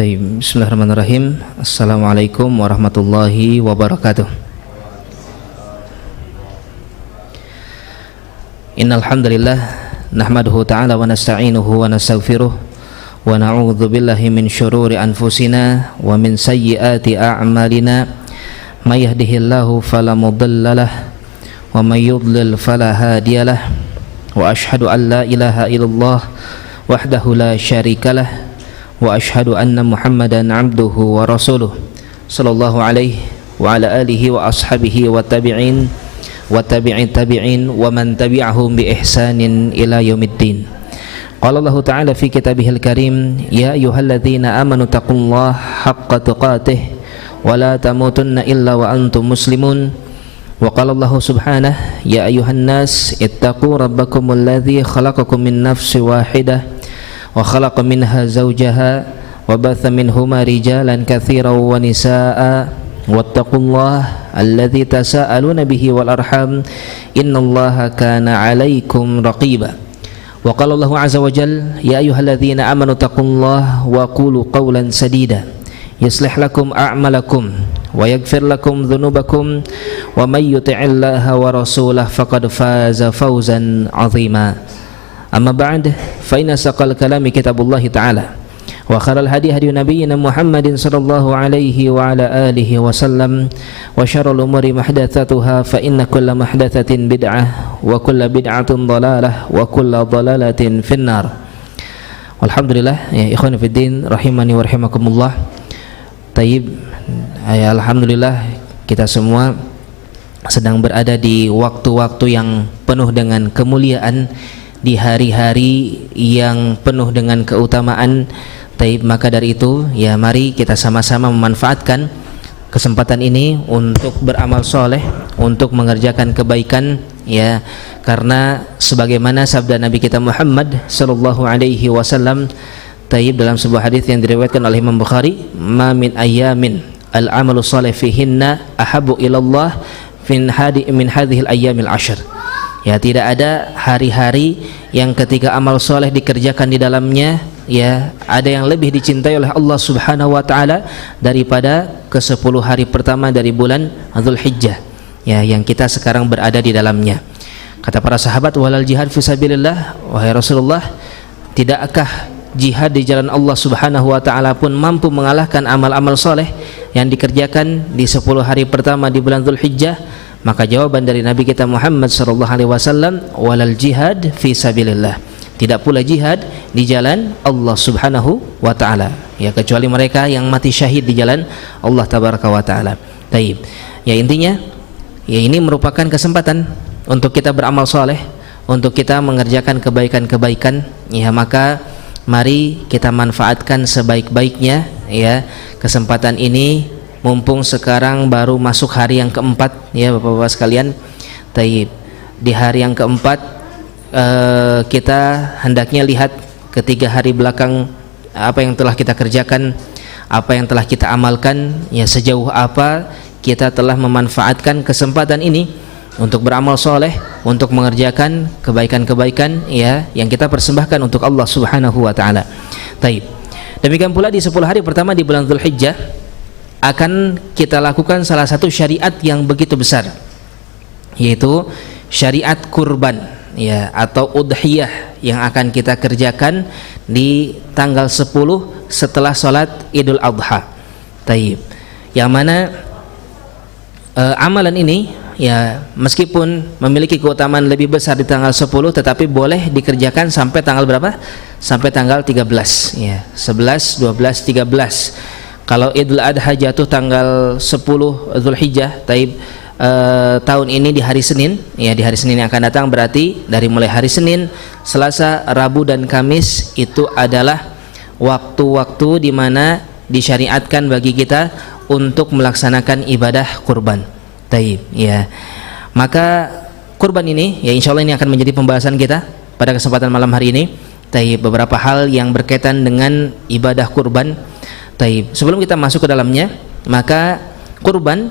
Bismillahirrahmanirrahim. Assalamualaikum warahmatullahi wabarakatuh. Innal hamdalillah nahmaduhu ta'ala wa nasta'inuhu wa nastaghfiruh wa na'udzu billahi min syururi anfusina wa min sayyiati a'malina may yahdihillahu fala mudhillalah wa may yudlil fala hadiyalah wa asyhadu an la ilaha illallah wahdahu la syarikalah wa asyhadu anna Muhammadan abduhu wa rasuluh sallallahu alaihi wa ala alihi wa ashabihi wa tabi'in wa tabi'in tabi'in wa man tabi'ahum bi ihsanin ila yaumiddin. Qala Allah ta'ala fi kitabihil karim, ya ayyuhalladzina amanu taqullaha haqqa tuqatih wa la tamutunna illa wa antum muslimun. Wa qala Allah subhanahu, ya ayyuhan nas ittaqu rabbakumul ladzi khalaqakum min nafsin wahidah wa khalaqa minha zawjaha wa batha minhuma rijalan katsiran wa nisaa'a wattaqullaha alladzi tasaaluna bihi wal arham innallaha kana 'alaikum raqiba. Wa qala Allahu 'azza wa jalla, ya ayyuhalladzina amanu taqullaha wa qulu qawlan sadida yuslih lakum a'malakum wa yaghfir lakum dhunubakum wa may yuti'illaha wa rasulahu faqad faza fawzan 'azima. Amma ba'd, fa inna saqal kalami kitabullahi ta'ala wa kharal hadi hadi nabiyyina Muhammadin sallallahu alaihi wa ala alihi wa sallam wa syarrul umuri muhdatsatuha fa inna kulla muhdatsatin bid'ah wa kulla bid'atin dhalalah wa kulla dhalalatin finnar. Alhamdulillah ya ikhwan fiddin rahimani wa rahimakumullah. Tayyib, ya alhamdulillah kita semua sedang berada di waktu-waktu yang penuh dengan kemuliaan, di hari-hari yang penuh dengan keutamaan. Taib, maka dari itu ya mari kita sama-sama memanfaatkan kesempatan ini untuk beramal soleh, untuk mengerjakan kebaikan, ya, karena sebagaimana sabda Nabi kita Muhammad sallallahu alaihi wasallam, taib, dalam sebuah hadis yang diriwayatkan oleh Imam Bukhari, ma min ayyamin al-amalu soleh fihinna ahabu ilallah min hadhil ayyamil ashr. Ya, tidak ada hari-hari yang ketika amal soleh dikerjakan di dalamnya, ya, ada yang lebih dicintai oleh Allah Subhanahu wa taala daripada ke-10 hari pertama dari bulan Dzulhijjah, ya, yang kita sekarang berada di dalamnya. Kata para sahabat, walal jihad fi sabilillah, wahai Rasulullah, tidakkah jihad di jalan Allah Subhanahu wa taala pun mampu mengalahkan amal-amal soleh yang dikerjakan di 10 hari pertama di bulan Dzulhijjah? Maka jawaban dari Nabi kita Muhammad sallallahu alaihi wasallam, walal jihad fi sabilillah, tidak pula jihad di jalan Allah Subhanahu wa taala, ya, kecuali mereka yang mati syahid di jalan Allah tabaraka wa taala. Baik. Ya, intinya ya ini merupakan kesempatan untuk kita beramal soleh, untuk kita mengerjakan kebaikan-kebaikan, ya, maka mari kita manfaatkan sebaik-baiknya, ya, kesempatan ini. Mumpung sekarang baru masuk hari yang keempat, ya Bapak-bapak sekalian. Taib, di hari yang keempat kita hendaknya lihat ketiga hari belakang apa yang telah kita kerjakan, apa yang telah kita amalkan, ya, sejauh apa kita telah memanfaatkan kesempatan ini untuk beramal soleh, untuk mengerjakan kebaikan-kebaikan, ya, yang kita persembahkan untuk Allah Subhanahu wa taala. Taib. Demikian pula di 10 hari pertama di bulan Dzulhijjah akan kita lakukan salah satu syariat yang begitu besar, yaitu syariat kurban, ya, atau udhiyah yang akan kita kerjakan di tanggal 10 setelah sholat Idul Adha. Taib, yang mana amalan ini, ya, meskipun memiliki keutamaan lebih besar di tanggal 10, tetapi boleh dikerjakan sampai tanggal berapa? Sampai tanggal 13, ya, 11, 12, 13. Kalau Idul Adha jatuh tanggal 10 Dzulhijjah, taib, tahun ini di hari Senin, ya, di hari Senin yang akan datang, berarti dari mulai hari Senin, Selasa, Rabu dan Kamis itu adalah waktu-waktu di mana disyariatkan bagi kita untuk melaksanakan ibadah kurban. Taib, ya. Maka kurban ini, ya, insya Allah ini akan menjadi pembahasan kita pada kesempatan malam hari ini. Taib, beberapa hal yang berkaitan dengan ibadah kurban. Taib. Sebelum kita masuk ke dalamnya, maka kurban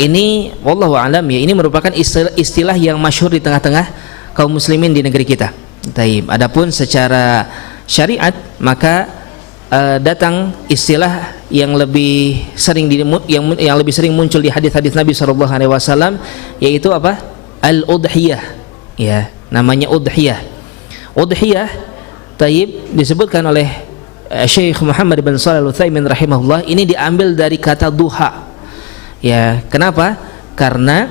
ini wallahu alam, ya, ini merupakan istilah yang masyhur di tengah-tengah kaum muslimin di negeri kita. Taib. Adapun secara syariat, maka datang istilah yang lebih sering yang lebih sering muncul di hadis-hadis Nabi sallallahu alaihi wasallam, yaitu apa? Al-udhiyah. Ya, namanya udhiyah. Udhiyah taib disebutkan oleh Syekh Muhammad bin Shalih Al-Utsaimin rahimahullah, ini diambil dari kata duha. Ya, kenapa? Karena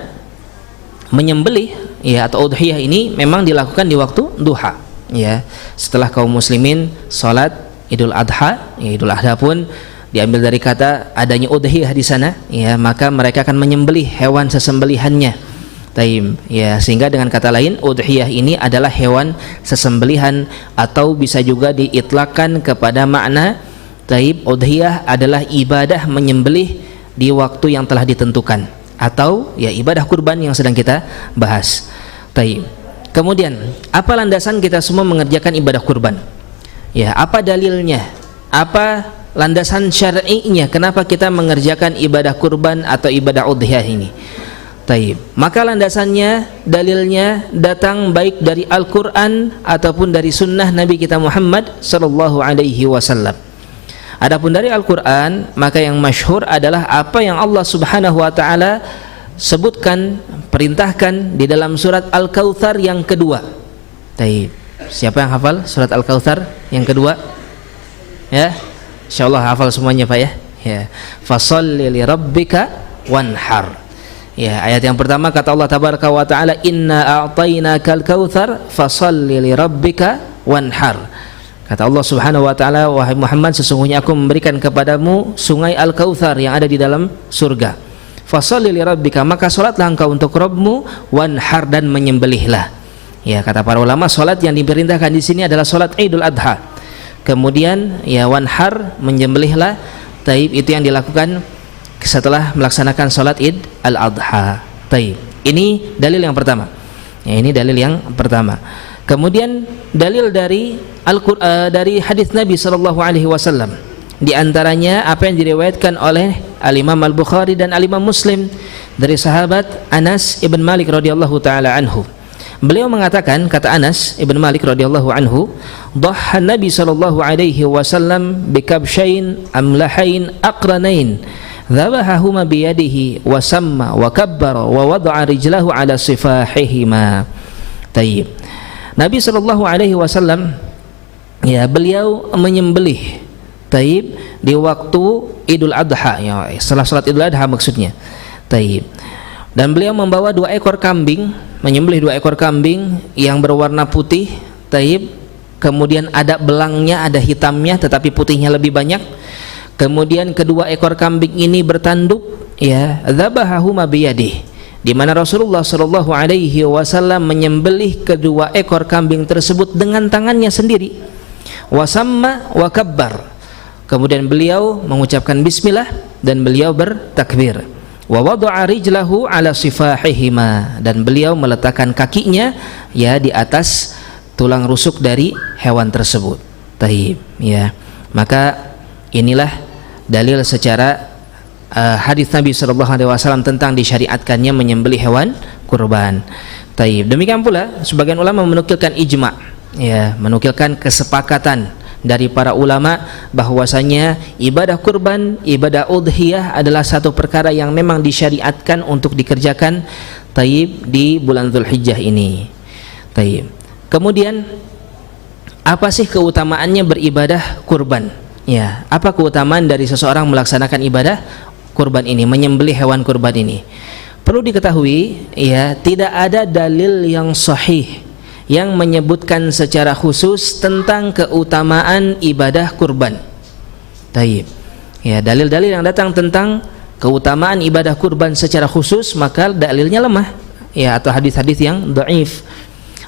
menyembelih ya atau udhiyah ini memang dilakukan di waktu duha. Ya, setelah kaum muslimin salat Idul Adha, ya Idul Adha pun diambil dari kata adanya udhiyah di sana, ya maka mereka akan menyembelih hewan sesembelihannya. Taib, ya sehingga dengan kata lain udhiyah ini adalah hewan sesembelihan, atau bisa juga diitlakkan kepada makna taib udhiyah adalah ibadah menyembelih di waktu yang telah ditentukan, atau ya ibadah kurban yang sedang kita bahas. Taib. Kemudian apa landasan kita semua mengerjakan ibadah kurban? Ya, apa dalilnya? Apa landasan syar'inya kenapa kita mengerjakan ibadah kurban atau ibadah udhiyah ini? Taib. Maka landasannya, dalilnya datang baik dari Al-Quran ataupun dari sunnah Nabi kita Muhammad sallallahu alaihi wasallam. Adapun dari Al-Quran, maka yang masyhur adalah apa yang Allah subhanahu wa ta'ala sebutkan, perintahkan di dalam surat Al-Kautsar yang kedua. Taib. Siapa yang hafal surat Al-Kautsar yang kedua? Ya, insyaallah hafal semuanya Pak ya. Ya. Fasholli li rabbika wanhar. Ya, ayat yang pertama kata Allah tabaraka wa taala, inna a'tainakal kautsar fasholli li rabbika wanhar. Kata Allah subhanahu wa taala, wahai Muhammad, sesungguhnya aku memberikan kepadamu sungai Al-Kautsar yang ada di dalam surga. Fasholli li rabbika, maka salatlah engkau untuk Rabbmu, wanhar, dan menyembelihlah. Ya, kata para ulama, salat yang diperintahkan di sini adalah salat Idul Adha. Kemudian ya wanhar, menyembelihlah. Taib, itu yang dilakukan setelah melaksanakan salat Id al-Adha. Taib. Ini dalil yang pertama. Ya, ini dalil yang pertama. Kemudian dalil dari dari hadis Nabi sallallahu alaihi wasallam. Di antaranya apa yang diriwayatkan oleh Al-Imam Al-Bukhari dan Al-Imam Muslim dari sahabat Anas ibn Malik radhiyallahu taala anhu. Beliau mengatakan, kata Anas ibn Malik radhiyallahu anhu, "Dhahha Nabi sallallahu alaihi wasallam bikabshain amlahain aqranain, dzabahahuma biyadihi wa samma wa kabbara wa wada'a rijlahu ala sifahihima." Taib. Nabi sallallahu alaihi wasallam ya beliau menyembelih taib di waktu Idul Adha, ya setelah salat Idul Adha maksudnya. Taib. Dan beliau membawa 2 ekor kambing, menyembelih 2 ekor kambing yang berwarna putih. Taib. Kemudian ada belangnya, ada hitamnya, tetapi putihnya lebih banyak. Kemudian kedua ekor kambing ini bertanduk, ya, dzabahahuma biyadihi, di mana Rasulullah sallallahu alaihi wasallam menyembelih kedua ekor kambing tersebut dengan tangannya sendiri. Wasamma wa kabbar. Kemudian beliau mengucapkan bismillah dan beliau bertakbir. Wa wada'a rijlahu ala sifahihima, dan beliau meletakkan kakinya ya di atas tulang rusuk dari hewan tersebut. Taib, ya. Maka inilah dalil secara hadis Nabi sallallahu alaihi wasallam tentang disyariatkannya menyembelih hewan kurban. Taib. Demikian pula sebagian ulama menukilkan ijma', ya, menukilkan kesepakatan dari para ulama bahwasanya ibadah kurban, ibadah udhiyah adalah satu perkara yang memang disyariatkan untuk dikerjakan taib di bulan Dzulhijjah ini. Taib. Kemudian apa sih keutamaannya beribadah kurban? Ya, apa keutamaan dari seseorang melaksanakan ibadah kurban ini, menyembelih hewan kurban ini? Perlu diketahui, ya, tidak ada dalil yang sahih yang menyebutkan secara khusus tentang keutamaan ibadah kurban. Taib. Ya, dalil-dalil yang datang tentang keutamaan ibadah kurban secara khusus maka dalilnya lemah, ya, atau hadis-hadis yang dhaif.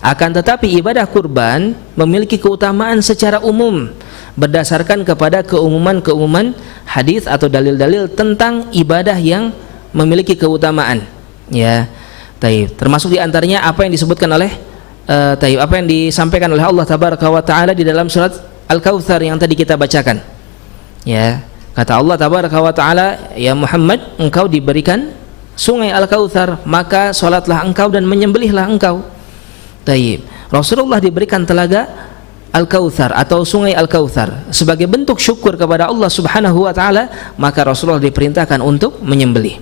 Akan tetapi ibadah kurban memiliki keutamaan secara umum berdasarkan kepada keumuman hadis atau dalil-dalil tentang ibadah yang memiliki keutamaan. Ya, taib. Termasuk di antaranya apa yang disebutkan oleh taib, apa yang disampaikan oleh Allah tabaraka wa taala di dalam surat Al-Kautsar yang tadi kita bacakan. Ya, kata Allah tabaraka wa taala, ya Muhammad, engkau diberikan sungai Al-Kautsar, maka salatlah engkau dan menyembelihlah engkau. Taib. Rasulullah diberikan telaga Al-Kautsar atau sungai Al-Kautsar sebagai bentuk syukur kepada Allah Subhanahu wa taala, maka Rasulullah diperintahkan untuk menyembelih.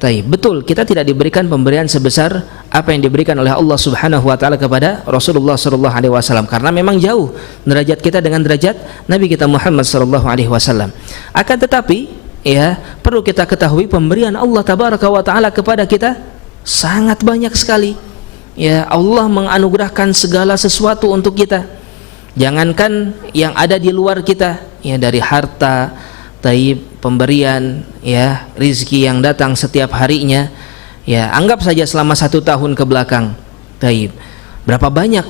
Betul, kita tidak diberikan pemberian sebesar apa yang diberikan oleh Allah Subhanahu wa taala kepada Rasulullah sallallahu alaihi wasallam, karena memang jauh derajat kita dengan derajat Nabi kita Muhammad sallallahu alaihi wasallam. Akan tetapi ya, perlu kita ketahui pemberian Allah tabaraka wa taala kepada kita sangat banyak sekali. Ya, Allah menganugerahkan segala sesuatu untuk kita. Jangankan yang ada di luar kita, ya, dari harta, pemberian, ya, rizki yang datang setiap harinya, ya, anggap saja selama 1 tahun ke belakang, berapa banyak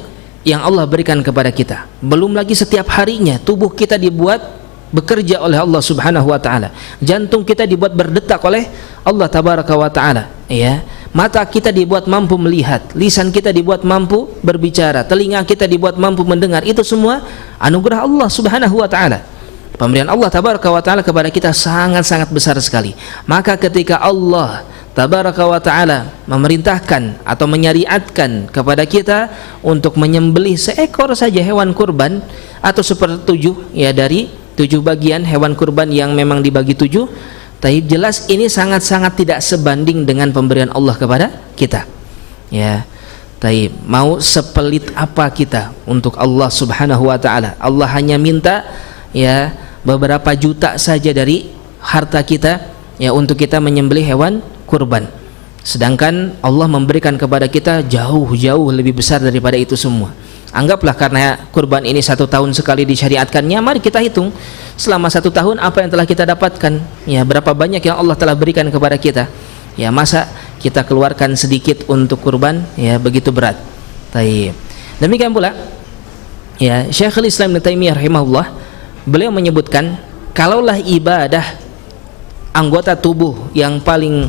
yang Allah berikan kepada kita. Belum lagi setiap harinya tubuh kita dibuat bekerja oleh Allah Subhanahu wa taala. Jantung kita dibuat berdetak oleh Allah tabaraka wa taala, ya. Mata kita dibuat mampu melihat, lisan kita dibuat mampu berbicara, telinga kita dibuat mampu mendengar. Itu semua anugerah Allah Subhanahu wa taala. Pemberian Allah tabaraka wa taala kepada kita sangat-sangat besar sekali. Maka ketika Allah tabaraka wa taala memerintahkan atau menyariatkan kepada kita untuk menyembelih seekor saja hewan kurban atau 1/7, ya, dari 7 bagian hewan kurban yang memang dibagi 7, jelas ini sangat-sangat tidak sebanding dengan pemberian Allah kepada kita. Ya, mau sepelit apa kita untuk Allah Subhanahu wa taala? Allah hanya minta, ya, beberapa juta saja dari harta kita, ya, untuk kita menyembelih hewan kurban. Sedangkan Allah memberikan kepada kita jauh-jauh lebih besar daripada itu semua. Anggaplah karena kurban ini 1 tahun sekali disyariatkannya, mari kita hitung selama 1 tahun apa yang telah kita dapatkan, ya, berapa banyak yang Allah telah berikan kepada kita. Ya, masa kita keluarkan sedikit untuk kurban, ya, begitu berat. Demikian pula, ya, Syekhul Islam Ibnu Taimiyah rahimahullah, beliau menyebutkan kalaulah ibadah anggota tubuh yang paling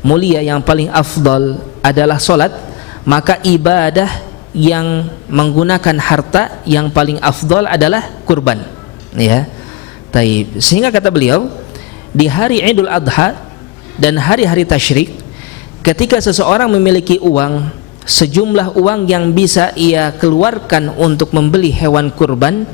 mulia, yang paling afdal adalah solat, maka ibadah yang menggunakan harta yang paling afdal adalah kurban, ya. Sehingga kata beliau, di hari Idul Adha dan hari-hari tasyrik, ketika seseorang memiliki uang, sejumlah uang yang bisa ia keluarkan untuk membeli hewan kurban,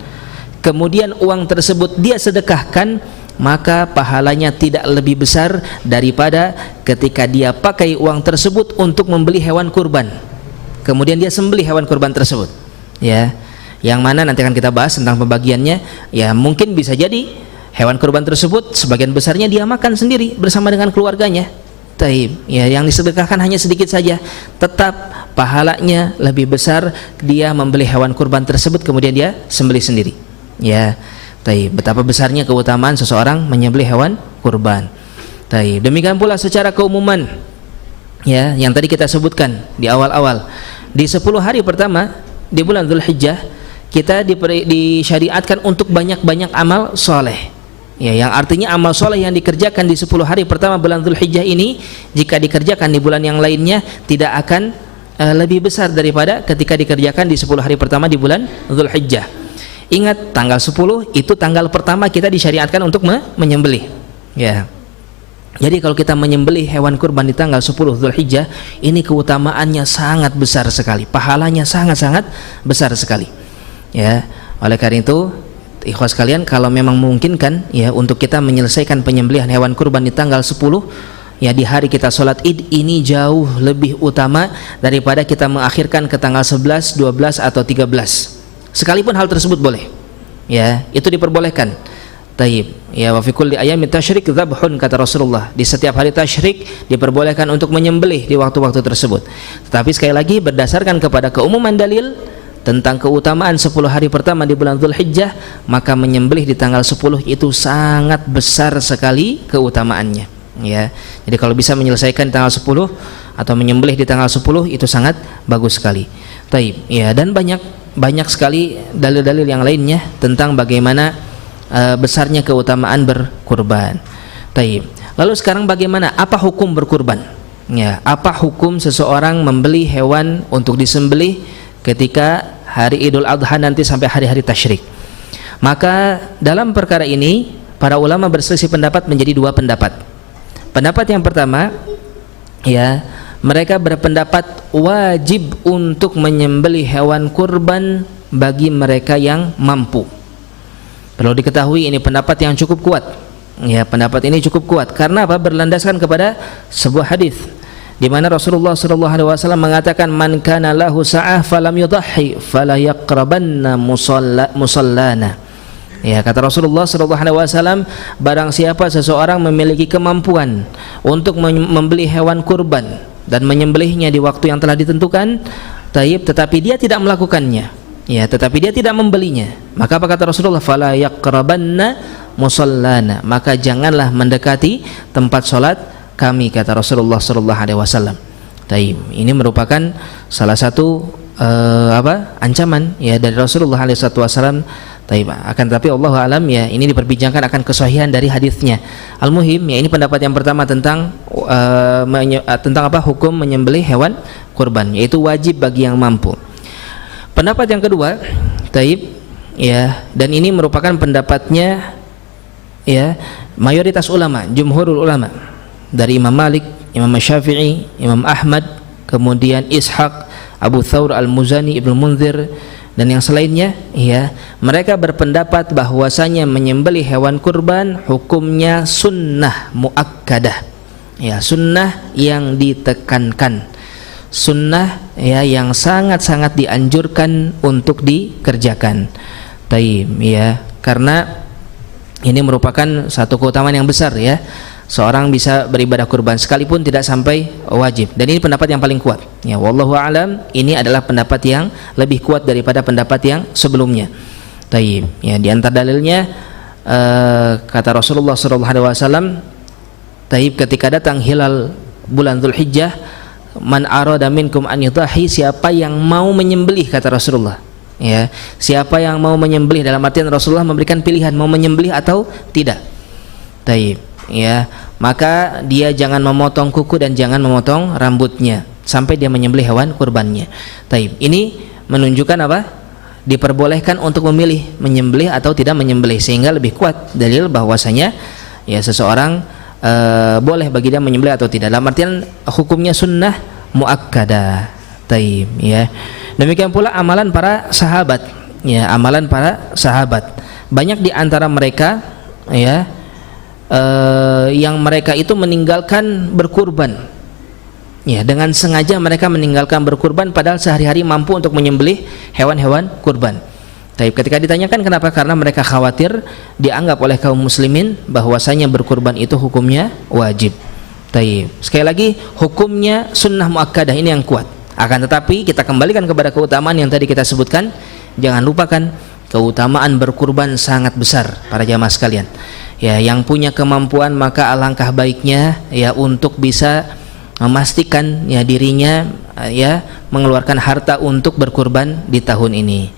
kemudian uang tersebut dia sedekahkan, maka pahalanya tidak lebih besar daripada ketika dia pakai uang tersebut untuk membeli hewan kurban, kemudian dia sembelih hewan kurban tersebut, ya. Yang mana nanti akan kita bahas tentang pembagiannya. Ya, mungkin bisa jadi hewan kurban tersebut sebagian besarnya dia makan sendiri bersama dengan keluarganya. Ya, yang disedekahkan hanya sedikit saja, tetap pahalanya lebih besar dia membeli hewan kurban tersebut kemudian dia sembelih sendiri. Ya, betapa besarnya keutamaan seseorang menyembelih hewan kurban. Demikian pula secara keumuman, ya, yang tadi kita sebutkan di awal-awal, di 10 hari pertama di bulan Dzulhijjah kita disyariatkan untuk banyak-banyak amal soleh, ya, yang artinya amal soleh yang dikerjakan di 10 hari pertama bulan Dzulhijjah ini, jika dikerjakan di bulan yang lainnya tidak akan lebih besar daripada ketika dikerjakan di 10 hari pertama di bulan Dzulhijjah. Ingat, tanggal 10 itu tanggal pertama kita disyariatkan untuk menyembelih, ya. Jadi kalau kita menyembelih hewan kurban di tanggal 10 Dzulhijjah, ini keutamaannya sangat besar sekali, pahalanya sangat-sangat besar sekali, ya. Oleh karena itu, ikhwas sekalian, kalau memang memungkinkan, ya, untuk kita menyelesaikan penyembelihan hewan kurban di tanggal 10, ya, di hari kita sholat id, ini jauh lebih utama daripada kita mengakhirkan ke tanggal 11, 12 atau 13. Sekalipun hal tersebut boleh, ya, itu diperbolehkan. Ya, wa fi kulli ayyamin tasyrik dzabhun, kata Rasulullah, di setiap hari tasyrik diperbolehkan untuk menyembelih di waktu-waktu tersebut. Tetapi sekali lagi berdasarkan kepada keumuman dalil tentang keutamaan 10 hari pertama di bulan Dzulhijjah, maka menyembelih di tanggal 10 itu sangat besar sekali keutamaannya, ya. Jadi kalau bisa menyelesaikan di tanggal 10 atau menyembelih di tanggal 10 itu sangat bagus sekali. Ya, dan banyak sekali dalil-dalil yang lainnya tentang bagaimana besarnya keutamaan berkurban. Lalu sekarang bagaimana? Apa hukum berkurban? Ya, apa hukum seseorang membeli hewan untuk disembelih ketika hari Idul Adha nanti sampai hari-hari tasyrik? Maka dalam perkara ini para ulama berselisih pendapat menjadi 2 pendapat. Pendapat yang pertama, ya, mereka berpendapat wajib untuk menyembelih hewan kurban bagi mereka yang mampu. Perlu diketahui ini pendapat yang cukup kuat. Ya, pendapat ini cukup kuat karena apa? Berlandaskan kepada sebuah hadis di mana Rasulullah sallallahu alaihi wasallam mengatakan, "Man kana lahu sa'ah falam yudahhi fala yaqrabanna musallana." Ya, kata Rasulullah sallallahu alaihi wasallam, barang siapa seseorang memiliki kemampuan untuk membeli hewan kurban dan menyembelihnya di waktu yang telah ditentukan, tetapi dia tidak melakukannya, ya, tetapi dia tidak membelinya, maka apa kata Rasulullah? Fala yaqrabanna musallana, maka janganlah mendekati tempat solat kami, kata Rasulullah sallallahu alaihi wasallam. Ini merupakan salah satu ancaman ya dari Rasulullah alaihi wasallam. Akan tetapi Allah alam ya, ini diperbincangkan akan kesahihan dari hadisnya. Al-muhim ya, ini pendapat yang pertama tentang hukum menyembelih hewan kurban, yaitu wajib bagi yang mampu. Pendapat yang kedua, ya, dan ini merupakan pendapatnya ya mayoritas ulama, jumhurul ulama, dari Imam Malik, Imam Syafi'i, Imam Ahmad, kemudian Ishaq, Abu Thawr Al-Muzani, Ibnu Munzir dan yang selainnya, ya, mereka berpendapat bahwasanya menyembelih hewan kurban hukumnya sunnah muakkadah, ya, sunnah yang ditekankan, sunnah ya yang sangat-sangat dianjurkan untuk dikerjakan. Ya, karena ini merupakan satu keutamaan yang besar ya. Seorang bisa beribadah kurban sekalipun tidak sampai wajib, dan ini pendapat yang paling kuat ya, wallahu alam. Ini adalah pendapat yang lebih kuat daripada pendapat yang sebelumnya. Ya, di antara dalilnya kata Rasulullah SAW, ketika datang hilal bulan Dzulhijjah, man arada minkum an yudhahi, siapa yang mau menyembelih, kata Rasulullah, ya, siapa yang mau menyembelih, dalam artian Rasulullah memberikan pilihan mau menyembelih atau tidak. Ya, maka dia jangan memotong kuku dan jangan memotong rambutnya sampai dia menyembelih hewan kurbannya. Ini menunjukkan apa? Diperbolehkan untuk memilih menyembelih atau tidak menyembelih, sehingga lebih kuat dalil bahwasanya ya seseorang boleh bagi dia menyembelih atau tidak. Dalam artian hukumnya sunnah muakkadah. Ya. Demikian pula amalan para sahabat. Ya, amalan para sahabat. Banyak di antara mereka ya yang mereka itu meninggalkan berkurban. Ya, dengan sengaja mereka meninggalkan berkurban padahal sehari-hari mampu untuk menyembelih hewan-hewan kurban. Ketika ditanyakan kenapa, karena mereka khawatir dianggap oleh kaum muslimin bahwasanya berkurban itu hukumnya wajib. Sekali lagi, hukumnya sunnah muakkadah, ini yang kuat. Akan tetapi kita kembalikan kepada keutamaan yang tadi kita sebutkan. Jangan lupakan keutamaan berkurban sangat besar para jamaah sekalian. Ya, yang punya kemampuan maka alangkah baiknya ya untuk bisa memastikan ya dirinya ya mengeluarkan harta untuk berkurban di tahun ini.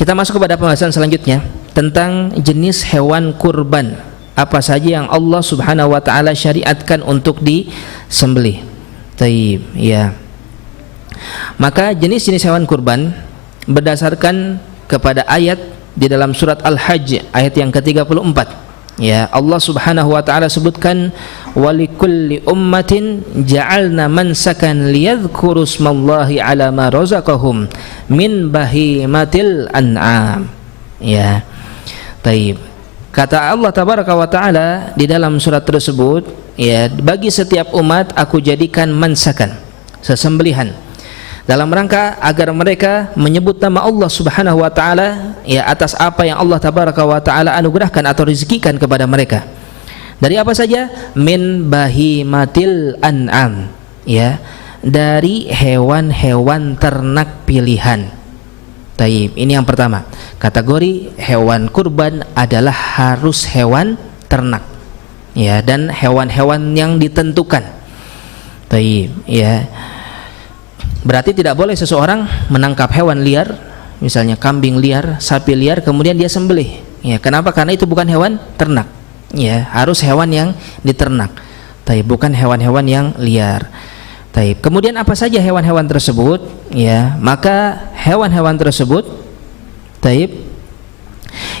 Kita masuk kepada pembahasan selanjutnya tentang jenis hewan kurban apa saja yang Allah Subhanahu wa taala syariatkan untuk disembelih. Ya. Maka jenis-jenis hewan kurban berdasarkan kepada ayat di dalam surat Al-Hajj ayat yang ke-34. Ya, Allah Subhanahu wa taala sebutkan, walikulli ummatin ja'alna mansakan liyadhkuru smallahi ala ma razaqahum min bahimatil an'am. Ya. Kata Allah tabaraka wa taala di dalam surat tersebut, ya, bagi setiap umat aku jadikan mansakan, sesembelihan, dalam rangka agar mereka menyebut nama Allah Subhanahu wa taala ya atas apa yang Allah tabaraka wa taala anugerahkan atau rezekikan kepada mereka. Dari apa saja? Min bahimatil an'am, ya, dari hewan-hewan ternak pilihan. Ini yang pertama. Kategori hewan kurban adalah harus hewan ternak. Ya, dan hewan-hewan yang ditentukan. Ya. Berarti tidak boleh seseorang menangkap hewan liar, misalnya kambing liar, sapi liar, kemudian dia sembelih. Ya, kenapa? Karena itu bukan hewan ternak. Ya, harus hewan yang diternak. Bukan hewan-hewan yang liar. Kemudian apa saja hewan-hewan tersebut? Ya, maka hewan-hewan tersebut,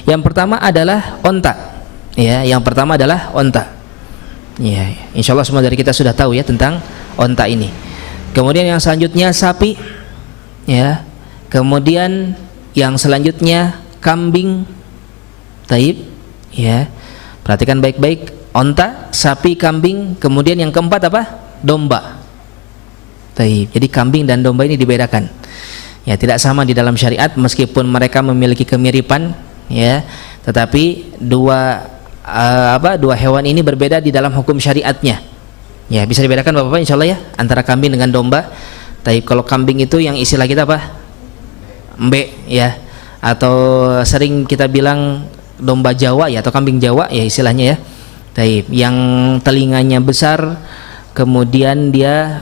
yang pertama adalah onta. Ya, yang pertama adalah onta. Ya, insya Allah semua dari kita sudah tahu ya tentang onta ini. Kemudian yang selanjutnya sapi, ya. Kemudian yang selanjutnya kambing. Taib, ya. Perhatikan baik-baik, onta, sapi, kambing. Kemudian yang keempat apa? Domba. Taib. Jadi kambing dan domba ini dibedakan. Ya, tidak sama di dalam syariat meskipun mereka memiliki kemiripan, ya. Tetapi dua hewan ini berbeda di dalam hukum syariatnya. Ya, bisa dibedakan Bapak-bapak insyaallah ya antara kambing dengan domba. Taib. Kalau kambing itu yang istilah kita apa? Embe, ya. Atau sering kita bilang domba Jawa ya, atau kambing Jawa ya istilahnya ya. Taib. Yang telinganya besar, kemudian dia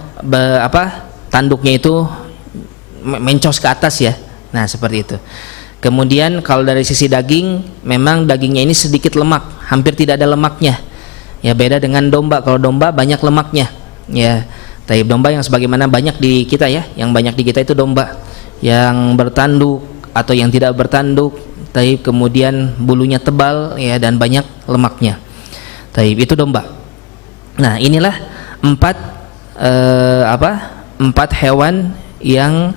tanduknya itu mencos ke atas ya. Nah, seperti itu. Kemudian kalau dari sisi daging, memang dagingnya ini sedikit lemak, hampir tidak ada lemaknya. Ya, beda dengan domba. Kalau domba banyak lemaknya. Ya. Taib. Domba yang sebagaimana banyak di kita ya, yang banyak di kita itu domba yang bertanduk atau yang tidak bertanduk. Taib. Kemudian bulunya tebal ya dan banyak lemaknya. Taib. Itu domba. Nah, inilah empat hewan yang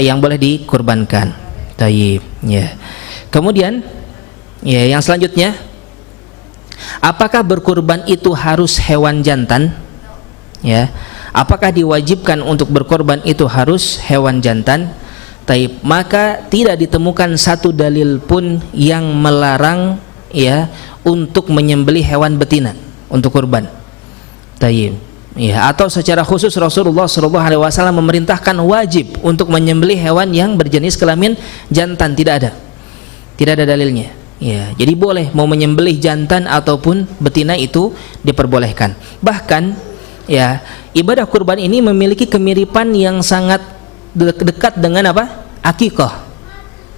yang boleh dikurbankan. Taib. Ya. Kemudian ya, yang selanjutnya, apakah berkurban itu harus hewan jantan? Ya. Apakah diwajibkan untuk berkorban itu harus hewan jantan? Taib. Maka tidak ditemukan satu dalil pun yang melarang ya untuk menyembelih hewan betina untuk kurban. Taib. Ya, atau secara khusus Rasulullah SAW memerintahkan wajib untuk menyembelih hewan yang berjenis kelamin jantan. Tidak ada dalilnya. Ya, jadi boleh mau menyembelih jantan ataupun betina itu diperbolehkan. Bahkan ya, ibadah kurban ini memiliki kemiripan yang sangat dekat dengan apa? Akikah.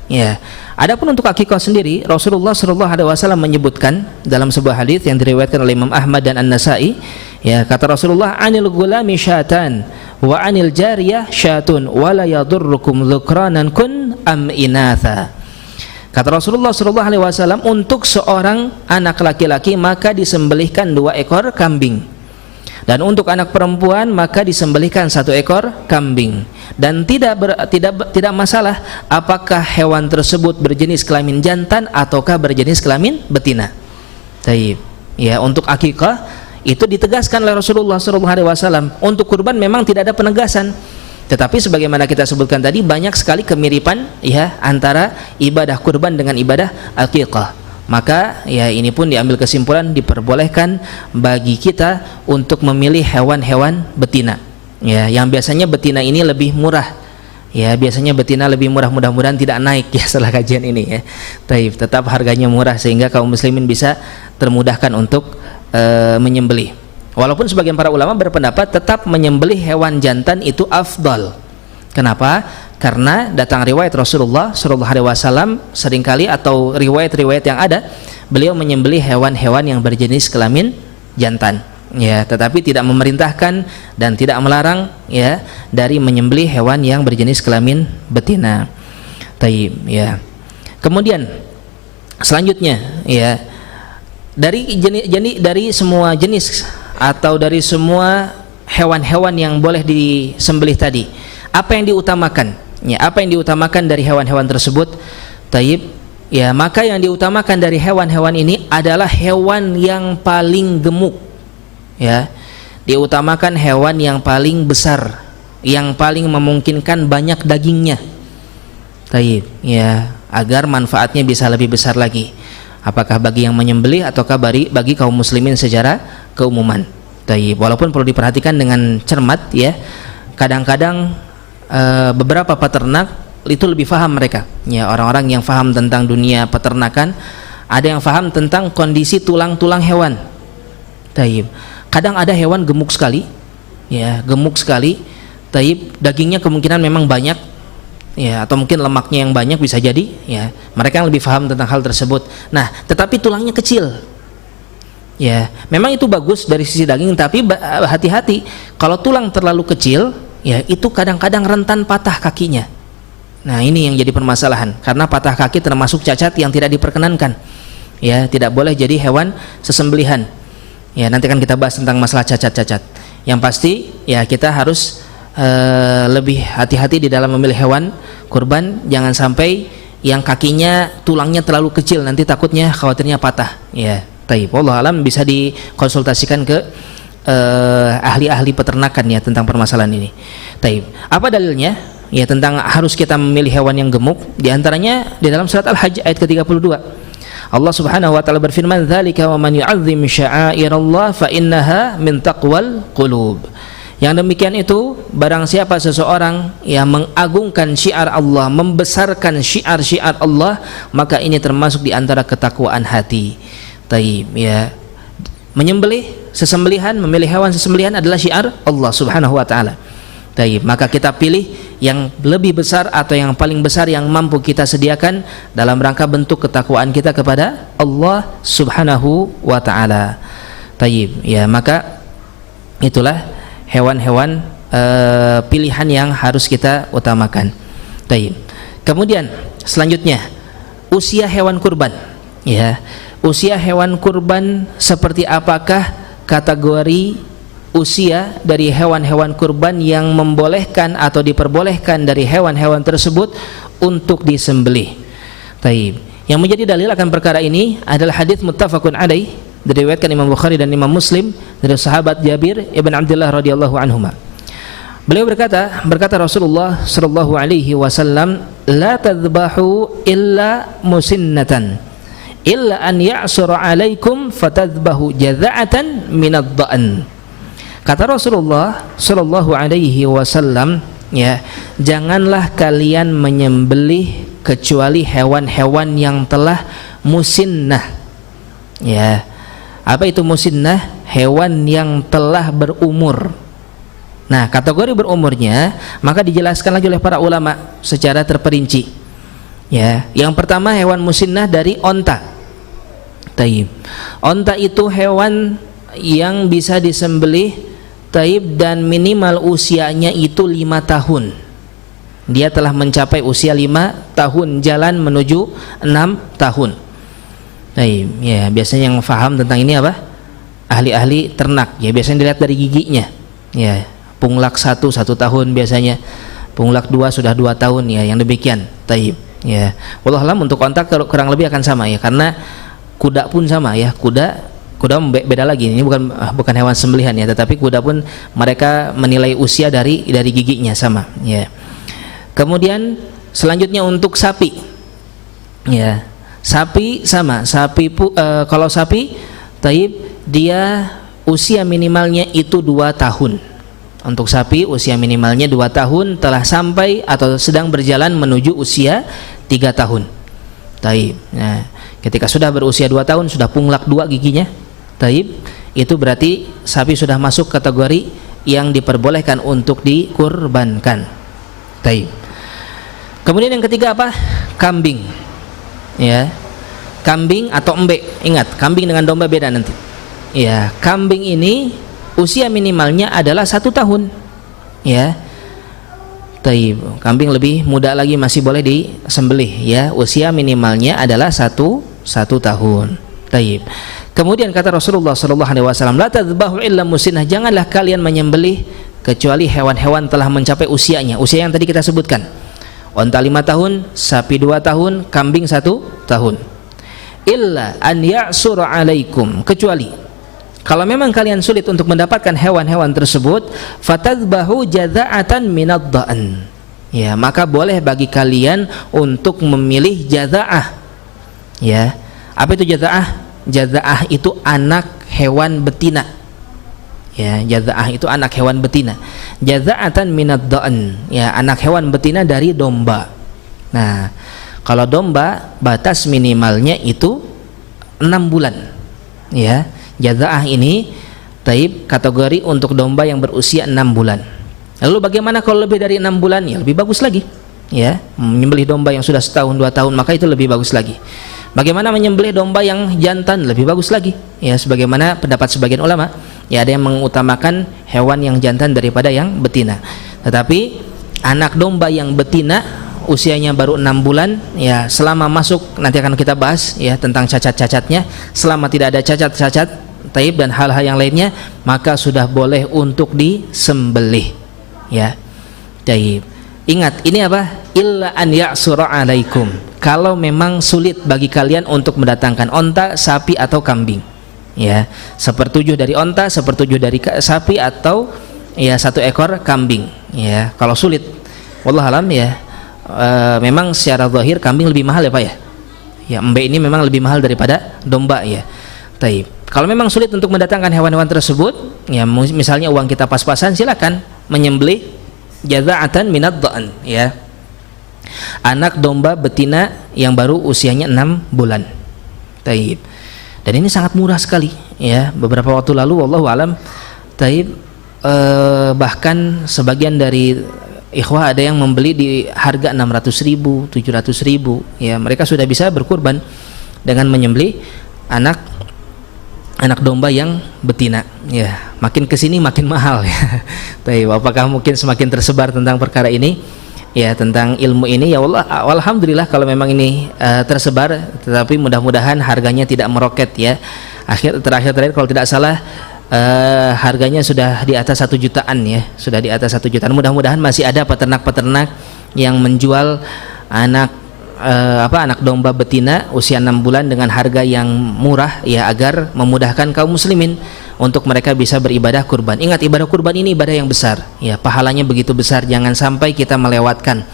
Ya. Adapun untuk akikah sendiri, Rasulullah SAW menyebutkan dalam sebuah hadis yang diriwayatkan oleh Imam Ahmad dan An-Nasa'i, ya, kata Rasulullah, "Anil gulami syatan wa anil jariyah syatun wa la yadurrukum dzukranan kun am inatha." Kata Rasulullah SAW, untuk seorang anak laki-laki maka disembelihkan 2 ekor kambing, dan untuk anak perempuan maka disembelihkan 1 ekor kambing, dan tidak masalah apakah hewan tersebut berjenis kelamin jantan ataukah berjenis kelamin betina. Taib. Ya, untuk akikah itu ditegaskan oleh Rasulullah SAW. Untuk kurban memang tidak ada penegasan, tetapi sebagaimana kita sebutkan tadi, banyak sekali kemiripan ya antara ibadah kurban dengan ibadah akikah. Maka ya ini pun diambil kesimpulan diperbolehkan bagi kita untuk memilih hewan-hewan betina. Ya, yang biasanya betina ini lebih murah. Ya, biasanya betina lebih murah, mudah-mudahan tidak naik ya setelah kajian ini ya. Taib. Tetap harganya murah sehingga kaum muslimin bisa termudahkan untuk menyembelih. Walaupun sebagian para ulama berpendapat tetap menyembelih hewan jantan itu afdal. Kenapa? Karena datang riwayat Rasulullah SAW seringkali, atau riwayat-riwayat yang ada, beliau menyembelih hewan-hewan yang berjenis kelamin jantan. Ya, tetapi tidak memerintahkan dan tidak melarang ya dari menyembelih hewan yang berjenis kelamin betina. Taib. Ya. Kemudian selanjutnya ya, dari semua jenis atau dari semua hewan-hewan yang boleh disembelih tadi, apa yang diutamakan? Ya, apa yang diutamakan dari hewan-hewan tersebut? Taib. Ya, maka yang diutamakan dari hewan-hewan ini adalah hewan yang paling gemuk. Ya, diutamakan hewan yang paling besar, yang paling memungkinkan banyak dagingnya. Taib. Ya, agar manfaatnya bisa lebih besar lagi. Apakah bagi yang menyembelih ataukah bagi kaum muslimin secara keumuman. Taib. Walaupun perlu diperhatikan dengan cermat ya. Kadang-kadang beberapa peternak itu lebih paham mereka. Ya, orang-orang yang paham tentang dunia peternakan, ada yang paham tentang kondisi tulang-tulang hewan. Taib. Kadang ada hewan gemuk sekali, ya, gemuk sekali. Taib. Dagingnya kemungkinan memang banyak, ya, atau mungkin lemaknya yang banyak bisa jadi. Ya, mereka yang lebih paham tentang hal tersebut. Nah, tetapi tulangnya kecil. Ya, memang itu bagus dari sisi daging, tapi hati-hati kalau tulang terlalu kecil, ya, itu kadang-kadang rentan patah kakinya. Nah, ini yang jadi permasalahan, karena patah kaki termasuk cacat yang tidak diperkenankan. Ya, tidak boleh jadi hewan sesembelihan. Ya, nanti kan kita bahas tentang masalah cacat-cacat. Yang pasti ya kita harus lebih hati-hati di dalam memilih hewan kurban. Jangan sampai yang kakinya tulangnya terlalu kecil, nanti takutnya khawatirnya patah. Ya, taib. Wallahu alam, bisa dikonsultasikan ke ahli-ahli peternakan ya tentang permasalahan ini. Taib. Apa dalilnya? Ya, tentang harus kita memilih hewan yang gemuk. Di antaranya di dalam surat Al-Hajj ayat ke-32. Allah Subhanahu wa taala berfirman, "Dzalika wa man yu'azzim sya'airallah fa innaha min taqwal qulub." Yang demikian itu, barang siapa seseorang yang mengagungkan syiar Allah, membesarkan syiar-syiar Allah, maka ini termasuk di antara ketakwaan hati. Taib, ya. Menyembelih sesembelihan, memilih hewan sesembelihan adalah syiar Allah Subhanahu wa taala. Taib, maka kita pilih yang lebih besar atau yang paling besar yang mampu kita sediakan dalam rangka bentuk ketakwaan kita kepada Allah Subhanahu wa taala. Taib, ya, maka itulah hewan-hewan pilihan yang harus kita utamakan. Taib. Kemudian selanjutnya usia hewan kurban. Ya, usia hewan kurban seperti apakah kategori usia dari hewan-hewan kurban yang membolehkan atau diperbolehkan dari hewan-hewan tersebut untuk disembelih. Taib. Yang menjadi dalil akan perkara ini adalah hadis muttafaqun alaih, diriwayatkan Imam Bukhari dan Imam Muslim dari sahabat Jabir ibn Abdullah radhiyallahu anhuma. Beliau berkata Rasulullah sallallahu alaihi wasallam, "La tadhbahu illa musinnatan illa an ya'sura alaikum fatadhbahu jaza'atan minad dha'n." Kata Rasulullah sallallahu alaihi wasallam, ya, janganlah kalian menyembelih kecuali hewan-hewan yang telah musinnah. Ya. Apa itu musinnah? Hewan yang telah berumur. Nah, kategori berumurnya maka dijelaskan lagi oleh para ulama secara terperinci. Ya, yang pertama hewan musinnah dari onta. Taib. Onta itu hewan yang bisa disembelih, taib, dan minimal usianya itu 5 tahun. Dia telah mencapai usia 5 tahun, jalan menuju 6 tahun. Taib. Ya, biasanya yang faham tentang ini apa? Ahli-ahli ternak. Ya, biasanya dilihat dari giginya. Ya, punglak 1 tahun biasanya. Punglak 2 sudah 2 tahun, ya, yang demikian. Taib. Ya. Wallahualam, untuk onta kurang lebih akan sama, ya, karena kuda pun sama, ya. Kuda beda lagi, ini bukan hewan sembelihan, ya, tetapi kuda pun mereka menilai usia dari giginya sama, ya. Kemudian selanjutnya untuk sapi, ya, sapi sama, kalau sapi taib, dia usia minimalnya itu 2 tahun. Untuk sapi usia minimalnya 2 tahun, telah sampai atau sedang berjalan menuju usia 3 tahun. Taib. Nah, ketika sudah berusia 2 tahun, sudah punglak 2 giginya, taib, itu berarti sapi sudah masuk kategori yang diperbolehkan untuk dikurbankan. Taib. Kemudian yang ketiga apa? Kambing. Ya. Kambing atau embe. Ingat, kambing dengan domba beda nanti. Ya, kambing ini usia minimalnya adalah 1 tahun. Ya. Taib. Kambing lebih muda lagi, masih boleh disembelih, ya. Usia minimalnya adalah 1 tahun. Taib. Kemudian kata Rasulullah sallallahu alaihi wasallam, "La tadhbahu illa musinnah." Janganlah kalian menyembelih kecuali hewan-hewan telah mencapai usianya. Usia yang tadi kita sebutkan. Onta 5 tahun, sapi 2 tahun, kambing 1 tahun. Illa an ya'sura alaikum, kecuali kalau memang kalian sulit untuk mendapatkan hewan-hewan tersebut, fatadhbahu jaza'atan minad dha'n. Ya, maka boleh bagi kalian untuk memilih jaza'ah. Ya. Apa itu jaza'ah? Jaza'ah itu anak hewan betina. Ya, jaza'ah itu anak hewan betina. Jaza'atan minad dha'n, ya, anak hewan betina dari domba. Nah, kalau domba batas minimalnya itu 6 bulan. Ya, jaza'ah ini taib kategori untuk domba yang berusia 6 bulan. Lalu bagaimana kalau lebih dari 6 bulan? Ya, lebih bagus lagi. Ya, menyembelih domba yang sudah 1 tahun 2 tahun, maka itu lebih bagus lagi. Bagaimana menyembelih domba yang jantan? Lebih bagus lagi. Ya, sebagaimana pendapat sebagian ulama, ya, ada yang mengutamakan hewan yang jantan daripada yang betina. Tetapi anak domba yang betina usianya baru 6 bulan, ya, selama masuk, nanti akan kita bahas, ya, tentang cacat-cacatnya. Selama tidak ada cacat-cacat, taib, dan hal-hal yang lainnya, maka sudah boleh untuk disembelih. Ya. Taib. Ingat, ini apa? Illa an ya'sura alaikum. Kalau memang sulit bagi kalian untuk mendatangkan onta, sapi atau kambing. Ya, sepertujuh dari onta, sepertujuh dari sapi atau ya 1 ekor kambing. Ya, kalau sulit, wallah alam ya. Memang secara zahir kambing lebih mahal ya Pak ya. Ya, embe ini memang lebih mahal daripada domba ya. Taib. Kalau memang sulit untuk mendatangkan hewan-hewan tersebut, ya misalnya uang kita pas-pasan, silakan menyembelih jaza'atan minad dha'n, ya. Anak domba betina yang baru usianya 6 bulan. Taib. Dan ini sangat murah sekali, ya. Beberapa waktu lalu wallahu alam, taib, bahkan sebagian dari ikhwah ada yang membeli di harga 600.000, 700.000, ya. Mereka sudah bisa berkurban dengan menyembelih anak domba yang betina, ya. Makin kesini makin mahal, ya. Baik, apakah mungkin semakin tersebar tentang perkara ini, ya, tentang ilmu ini, ya Allah, alhamdulillah kalau memang ini tersebar, tetapi mudah-mudahan harganya tidak meroket, ya. Terakhir kalau tidak salah harganya sudah di atas 1 jutaan, ya, sudah di atas 1 jutaan. Mudah-mudahan masih ada peternak-peternak yang menjual anak domba betina usia 6 bulan dengan harga yang murah, ya, agar memudahkan kaum muslimin untuk mereka bisa beribadah kurban. Ingat, ibadah kurban ini ibadah yang besar, ya, pahalanya begitu besar, jangan sampai kita melewatkan.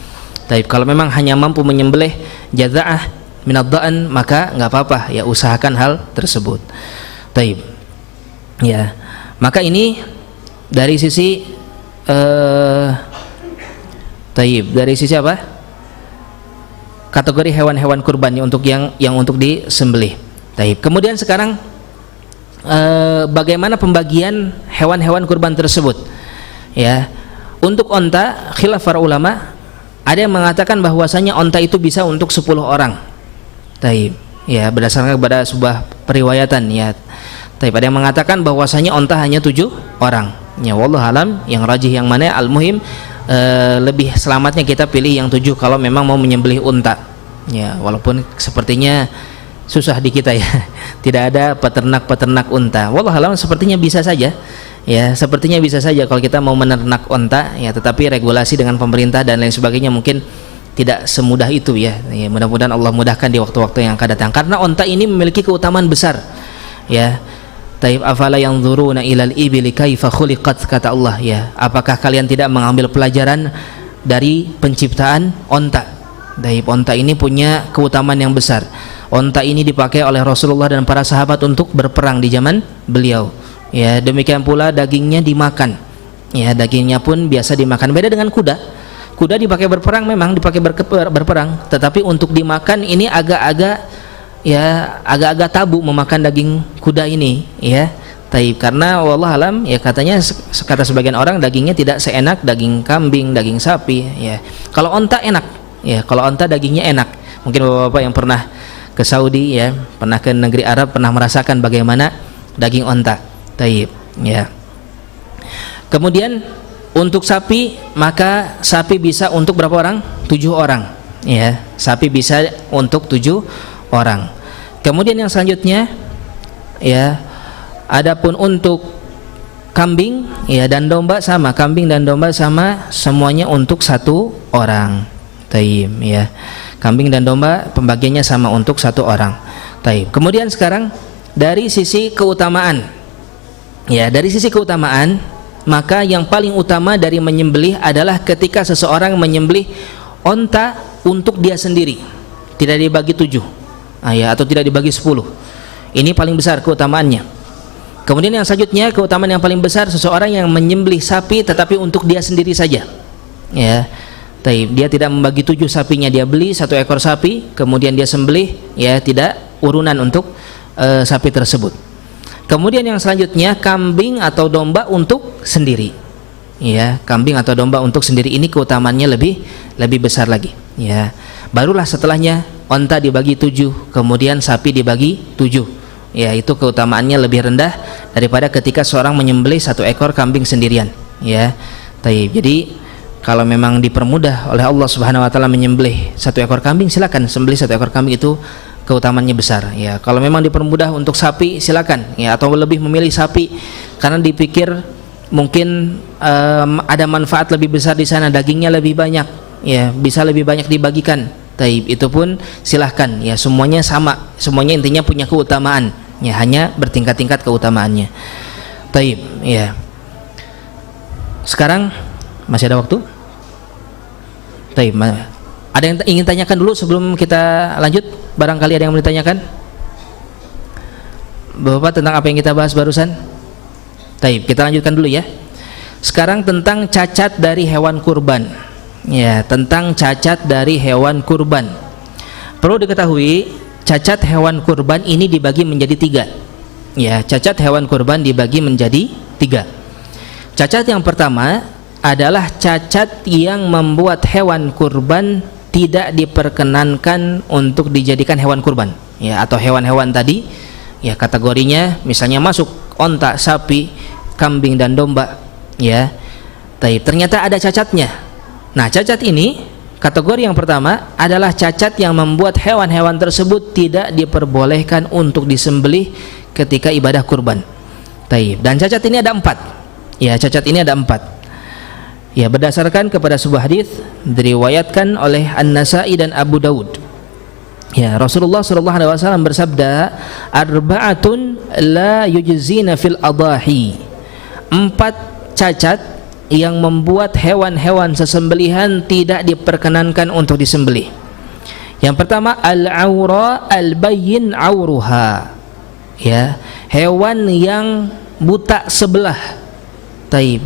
Tapi kalau memang hanya mampu menyembelih jaza'ah minad dha'n, maka nggak apa-apa, ya, usahakan hal tersebut. Taib. Ya, maka ini dari sisi taib, dari sisi apa? Kategori hewan-hewan kurban untuk yang untuk disembelih. Taib. Kemudian sekarang bagaimana pembagian hewan-hewan kurban tersebut? Ya, untuk onta, khilaf para ulama, ada yang mengatakan bahwasanya onta itu bisa untuk 10 orang. Taib. Ya, berdasarkan kepada sebuah periwayatan, ya. Taib. Ada yang mengatakan bahwasanya onta hanya 7 orang. Ya, wallahu alam, yang rajih yang mana, al-muhim lebih selamatnya kita pilih yang 7 kalau memang mau menyembelih unta, ya, walaupun sepertinya susah di kita, ya. Tidak ada peternak unta. Wallahu alam, sepertinya bisa saja, ya, sepertinya bisa saja kalau kita mau menernak unta, ya, tetapi regulasi dengan pemerintah dan lain sebagainya mungkin tidak semudah itu, ya. Ya, mudah-mudahan Allah mudahkan di waktu-waktu yang akan datang, karena unta ini memiliki keutamaan besar, ya. Taib, afala yanzuruna ilal ibili kaifa khuliqat, kata Allah, ya. Apakah kalian tidak mengambil pelajaran dari penciptaan onta? Taib, onta ini punya keutamaan yang besar. Onta ini dipakai oleh Rasulullah dan para sahabat untuk berperang di zaman beliau, ya. Demikian pula dagingnya dimakan, ya, dagingnya pun biasa dimakan. Beda dengan kuda. Kuda dipakai berperang, memang dipakai berperang, tetapi untuk dimakan ini agak-agak tabu memakan daging kuda ini, ya. Taib, karena wallah alam, ya, katanya kata sebagian orang dagingnya tidak seenak daging kambing, daging sapi, ya. Kalau onta enak, ya, kalau onta dagingnya enak. Mungkin bapak-bapak yang pernah ke Saudi, ya, pernah ke negeri Arab, pernah merasakan bagaimana daging onta. Taib, ya. Kemudian untuk sapi, maka sapi bisa untuk berapa orang? 7 orang, ya. Sapi bisa untuk 7 orang. Kemudian yang selanjutnya, ya, adapun untuk kambing, ya, dan domba sama, kambing dan domba sama, semuanya untuk 1 orang. Taib, ya. Kambing dan domba pembagiannya sama untuk 1 orang. Taib. Kemudian sekarang dari sisi keutamaan, ya, dari sisi keutamaan, maka yang paling utama dari menyembelih adalah ketika seseorang menyembelih onta untuk dia sendiri, tidak dibagi 7, ya, atau tidak dibagi 10. Ini paling besar keutamaannya. Kemudian yang selanjutnya, keutamaan yang paling besar, seseorang yang menyembelih sapi tetapi untuk dia sendiri saja, ya. Taib, dia tidak membagi 7 sapinya, dia beli 1 ekor sapi, kemudian dia sembelih, ya, tidak urunan untuk sapi tersebut. Kemudian yang selanjutnya, kambing atau domba untuk sendiri, ya, kambing atau domba untuk sendiri, ini keutamaannya lebih besar lagi, ya. Barulah setelahnya onta dibagi 7, kemudian sapi dibagi 7, ya, itu keutamaannya lebih rendah daripada ketika seorang menyembelih 1 ekor kambing sendirian, ya. Taib. Jadi kalau memang dipermudah oleh Allah Subhanahu wa taala menyembelih 1 ekor kambing, silakan sembelih 1 ekor kambing, itu keutamaannya besar, ya. Kalau memang dipermudah untuk sapi, silakan, ya, atau lebih memilih sapi karena dipikir mungkin ada manfaat lebih besar di sana, dagingnya lebih banyak, ya bisa lebih banyak dibagikan. Taib, itu pun silahkan, ya semuanya sama, semuanya intinya punya keutamaan, ya hanya bertingkat-tingkat keutamaannya. Taib, ya. Sekarang masih ada waktu? Taib, ada yang ingin tanyakan dulu sebelum kita lanjut? Barangkali ada yang mau ditanyakan? Bapak, tentang apa yang kita bahas barusan? Taib, kita lanjutkan dulu ya. Sekarang tentang cacat dari hewan kurban. Ya, tentang cacat dari hewan kurban. Perlu diketahui, cacat hewan kurban ini dibagi menjadi 3. Ya, cacat hewan kurban dibagi menjadi 3. Cacat yang pertama adalah cacat yang membuat hewan kurban tidak diperkenankan untuk dijadikan hewan kurban. Ya, atau hewan-hewan tadi, ya kategorinya misalnya masuk onta, sapi, kambing dan domba. Ya, ternyata ada cacatnya. Nah, cacat ini, kategori yang pertama adalah cacat yang membuat hewan-hewan tersebut tidak diperbolehkan untuk disembelih ketika ibadah kurban. Dan cacat ini ada 4. Ya, cacat ini ada 4. Ya, berdasarkan kepada sebuah hadis diriwayatkan oleh An-Nasa'i dan Abu Daud. Ya, Rasulullah SAW bersabda, arba'atun la yujzina fil adahi. 4 cacat yang membuat hewan-hewan sesembelihan tidak diperkenankan untuk disembelih. Yang pertama, al-aura al-bayyin auruha. Ya, hewan yang buta sebelah.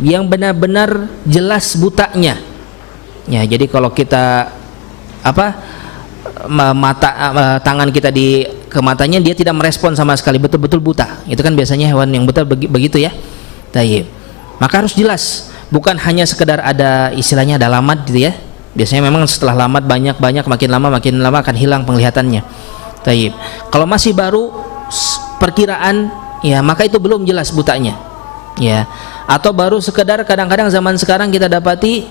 Yang benar-benar jelas butanya. Ya, jadi kalau kita tangan kita ke matanya, dia tidak merespon sama sekali, betul-betul buta. Itu kan biasanya hewan yang buta begitu ya. Maka harus jelas. Bukan hanya sekedar ada istilahnya ada lamat gitu ya. Biasanya memang setelah lamat banyak makin lama akan hilang penglihatannya. Kalau masih baru perkiraan, ya maka itu belum jelas butanya. Ya. Atau baru sekedar kadang-kadang zaman sekarang kita dapati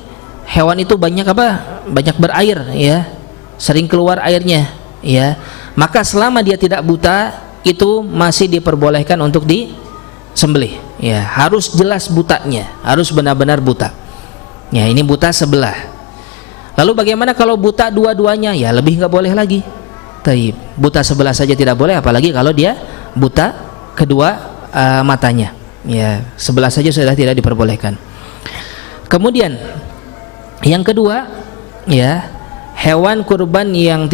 hewan itu banyak berair ya. Sering keluar airnya, ya. Maka selama dia tidak buta, itu masih diperbolehkan untuk disembelih. Ya, harus jelas butanya, harus benar-benar buta. Ya, ini buta sebelah. Lalu bagaimana kalau buta dua-duanya? Ya, lebih nggak boleh lagi. Buta sebelah saja tidak boleh, apalagi kalau dia buta kedua matanya. Ya, sebelah saja sudah tidak diperbolehkan. Kemudian yang kedua, ya, hewan kurban yang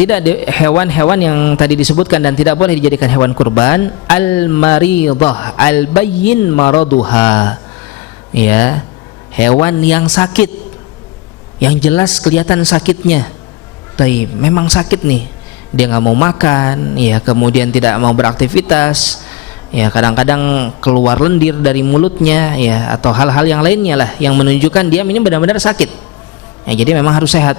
hewan-hewan yang tadi disebutkan dan tidak boleh dijadikan hewan kurban, al-maridah al-bayyin maraduha. Ya, hewan yang sakit, yang jelas kelihatan sakitnya. Memang sakit nih, dia nggak mau makan, ya, kemudian tidak mau beraktivitas, ya, kadang-kadang keluar lendir dari mulutnya, ya, atau hal-hal yang lainnya lah yang menunjukkan dia ini benar-benar sakit. Ya, jadi memang harus sehat.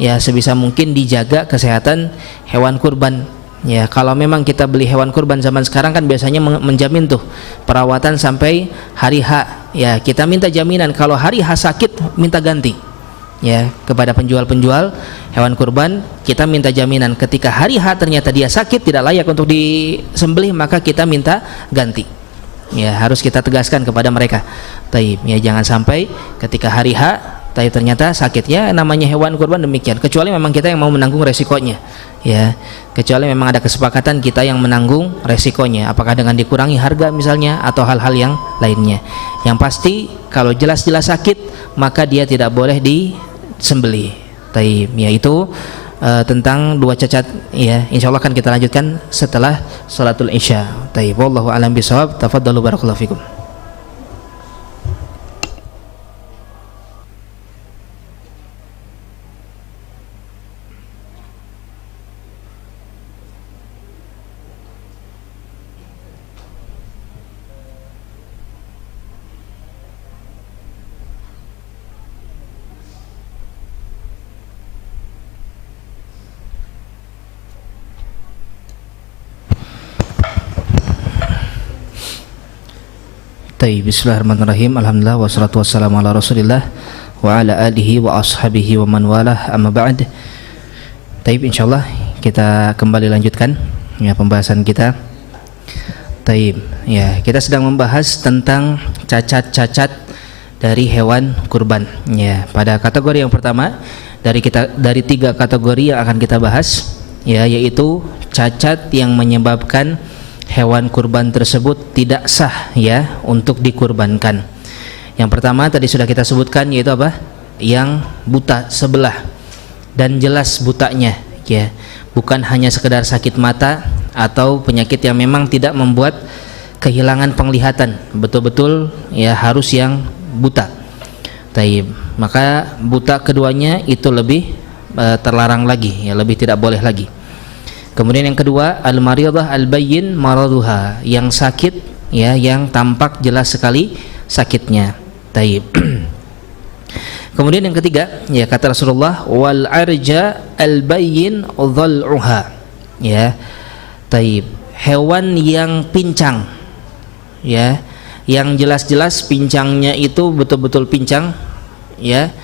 Ya, sebisa mungkin dijaga kesehatan hewan kurban. Ya, kalau memang kita beli hewan kurban zaman sekarang kan biasanya menjamin tuh perawatan sampai hari H. Ya, kita minta jaminan kalau hari H sakit minta ganti. Ya, kepada penjual-penjual hewan kurban kita minta jaminan ketika hari H ternyata dia sakit tidak layak untuk disembelih, maka kita minta ganti. Ya, harus kita tegaskan kepada mereka. Ya, jangan sampai ketika hari H ternyata sakit. Ya, namanya hewan kurban demikian, kecuali memang kita yang mau menanggung resikonya. Ya, kecuali memang ada kesepakatan kita yang menanggung resikonya, apakah dengan dikurangi harga misalnya atau hal-hal yang lainnya. Yang pasti kalau jelas-jelas sakit maka dia tidak boleh disembelih. Yaitu tentang 2 cacat, ya, insyaallah akan kita lanjutkan setelah salatul isya. Wallahu a'lam bishawab. Tafadhalu barakallahu fikum. Bismillahirrahmanirrahim. Alhamdulillah wassalatu wassalamu ala Rasulillah wa ala alihi wa ashabihi wa man walah, amma ba'd. Insyaallah kita kembali lanjutkan ya pembahasan kita. Ya, kita sedang membahas tentang cacat-cacat dari hewan kurban. Ya, pada kategori yang pertama dari 3 kategori yang akan kita bahas, ya, yaitu cacat yang menyebabkan hewan kurban tersebut tidak sah, ya, untuk dikurbankan. Yang pertama tadi sudah kita sebutkan, yaitu apa? Yang buta sebelah dan jelas butanya, ya, bukan hanya sekedar sakit mata atau penyakit yang memang tidak membuat kehilangan penglihatan, betul-betul ya harus yang buta. Taib. Maka buta keduanya itu lebih terlarang lagi, ya, lebih tidak boleh lagi. Kemudian yang kedua, al-maridah al-bayyin maraduha, yang sakit, ya, yang tampak jelas sekali sakitnya. Taib. Kemudian yang ketiga, ya, kata Rasulullah, wal arja al-bayyin dhal'uha, ya. Taib. Hewan yang pincang, ya, yang jelas-jelas pincangnya itu betul-betul pincang, ya.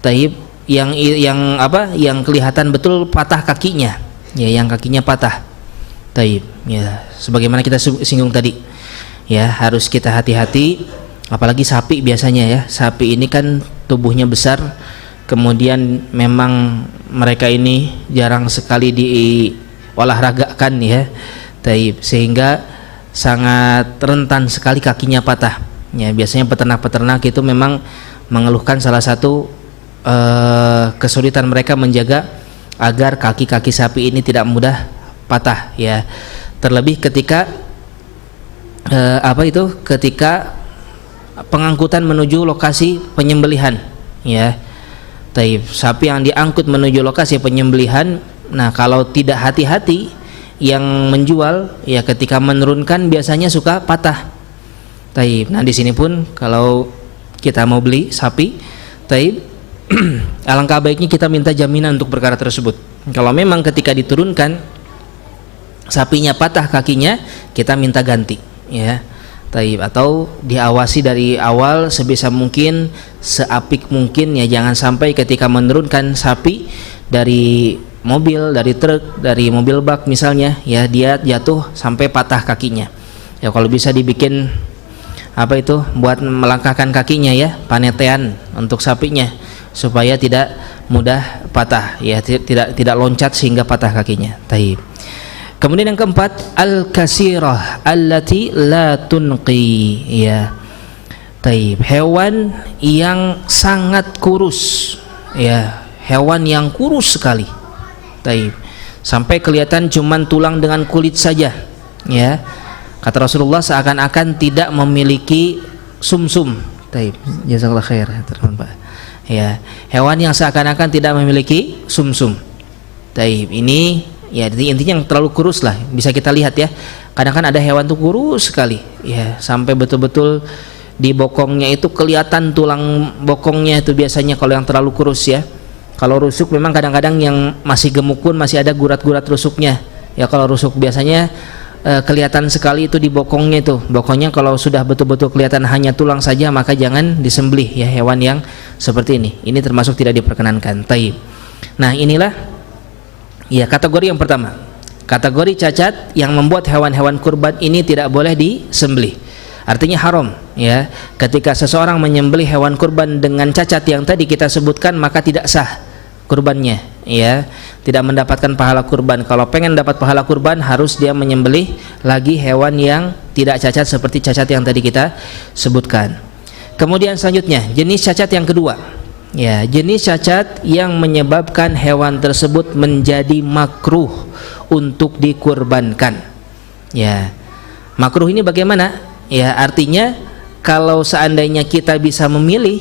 Taib. Yang apa? Yang kelihatan betul patah kakinya, ya, yang kakinya patah. Taib. Ya, sebagaimana kita singgung tadi, ya, harus kita hati-hati. Apalagi sapi biasanya, ya, sapi ini kan tubuhnya besar, kemudian memang mereka ini jarang sekali diolahragakan, ya. Taib. Sehingga sangat rentan sekali kakinya patah, ya. Biasanya peternak-peternak itu memang mengeluhkan salah satu kesulitan mereka menjaga agar kaki-kaki sapi ini tidak mudah patah, ya. Terlebih ketika ketika pengangkutan menuju lokasi penyembelihan, ya. Taib. Sapi yang diangkut menuju lokasi penyembelihan, nah, kalau tidak hati-hati, yang menjual, ya, ketika menurunkan biasanya suka patah. Taib. Nah, di sini pun kalau kita mau beli sapi, taib, alangkah baiknya kita minta jaminan untuk perkara tersebut. Kalau memang ketika diturunkan sapinya patah kakinya, kita minta ganti, ya. Taib. Atau diawasi dari awal sebisa mungkin, seapik mungkin, ya, jangan sampai ketika menurunkan sapi dari mobil, dari truk, dari mobil bak misalnya, ya, dia jatuh sampai patah kakinya. Ya, kalau bisa dibikin buat melangkahkan kakinya, ya, panetean untuk sapinya supaya tidak mudah patah, ya, tidak loncat sehingga patah kakinya. Taib. Kemudian yang keempat, al-kasirah allati la tunqi, ya. Taib. Hewan yang sangat kurus, ya, hewan yang kurus sekali. Taib. Sampai kelihatan cuman tulang dengan kulit saja, ya. Kata Rasulullah seakan-akan tidak memiliki sumsum. Taib. Jazakallah khair, Pak. Ya, hewan yang seakan-akan tidak memiliki sumsum. Taib. Ini, ya, intinya yang terlalu kurus lah. Bisa kita lihat, ya. Kadang kan ada hewan tuh kurus sekali, ya, sampai betul-betul di bokongnya itu kelihatan tulang bokongnya itu biasanya kalau yang terlalu kurus, ya. Kalau rusuk memang kadang-kadang yang masih gemuk pun masih ada gurat-gurat rusuknya, ya. Kalau rusuk biasanya kelihatan sekali itu di bokongnya itu. Bokongnya kalau sudah betul-betul kelihatan hanya tulang saja, maka jangan disembelih, ya, hewan yang seperti ini. Ini termasuk tidak diperkenankan. Taib. Nah, inilah, ya, kategori yang pertama. Kategori cacat yang membuat hewan-hewan kurban ini tidak boleh disembelih. Artinya haram, ya. Ketika seseorang menyembelih hewan kurban dengan cacat yang tadi kita sebutkan, maka tidak sah kurbannya, ya, tidak mendapatkan pahala kurban. Kalau pengen dapat pahala kurban, harus dia menyembelih lagi hewan yang tidak cacat seperti cacat yang tadi kita sebutkan. Kemudian selanjutnya, jenis cacat yang kedua, ya, jenis cacat yang menyebabkan hewan tersebut menjadi makruh untuk dikurbankan, ya. Makruh ini bagaimana? Ya, artinya kalau seandainya kita bisa memilih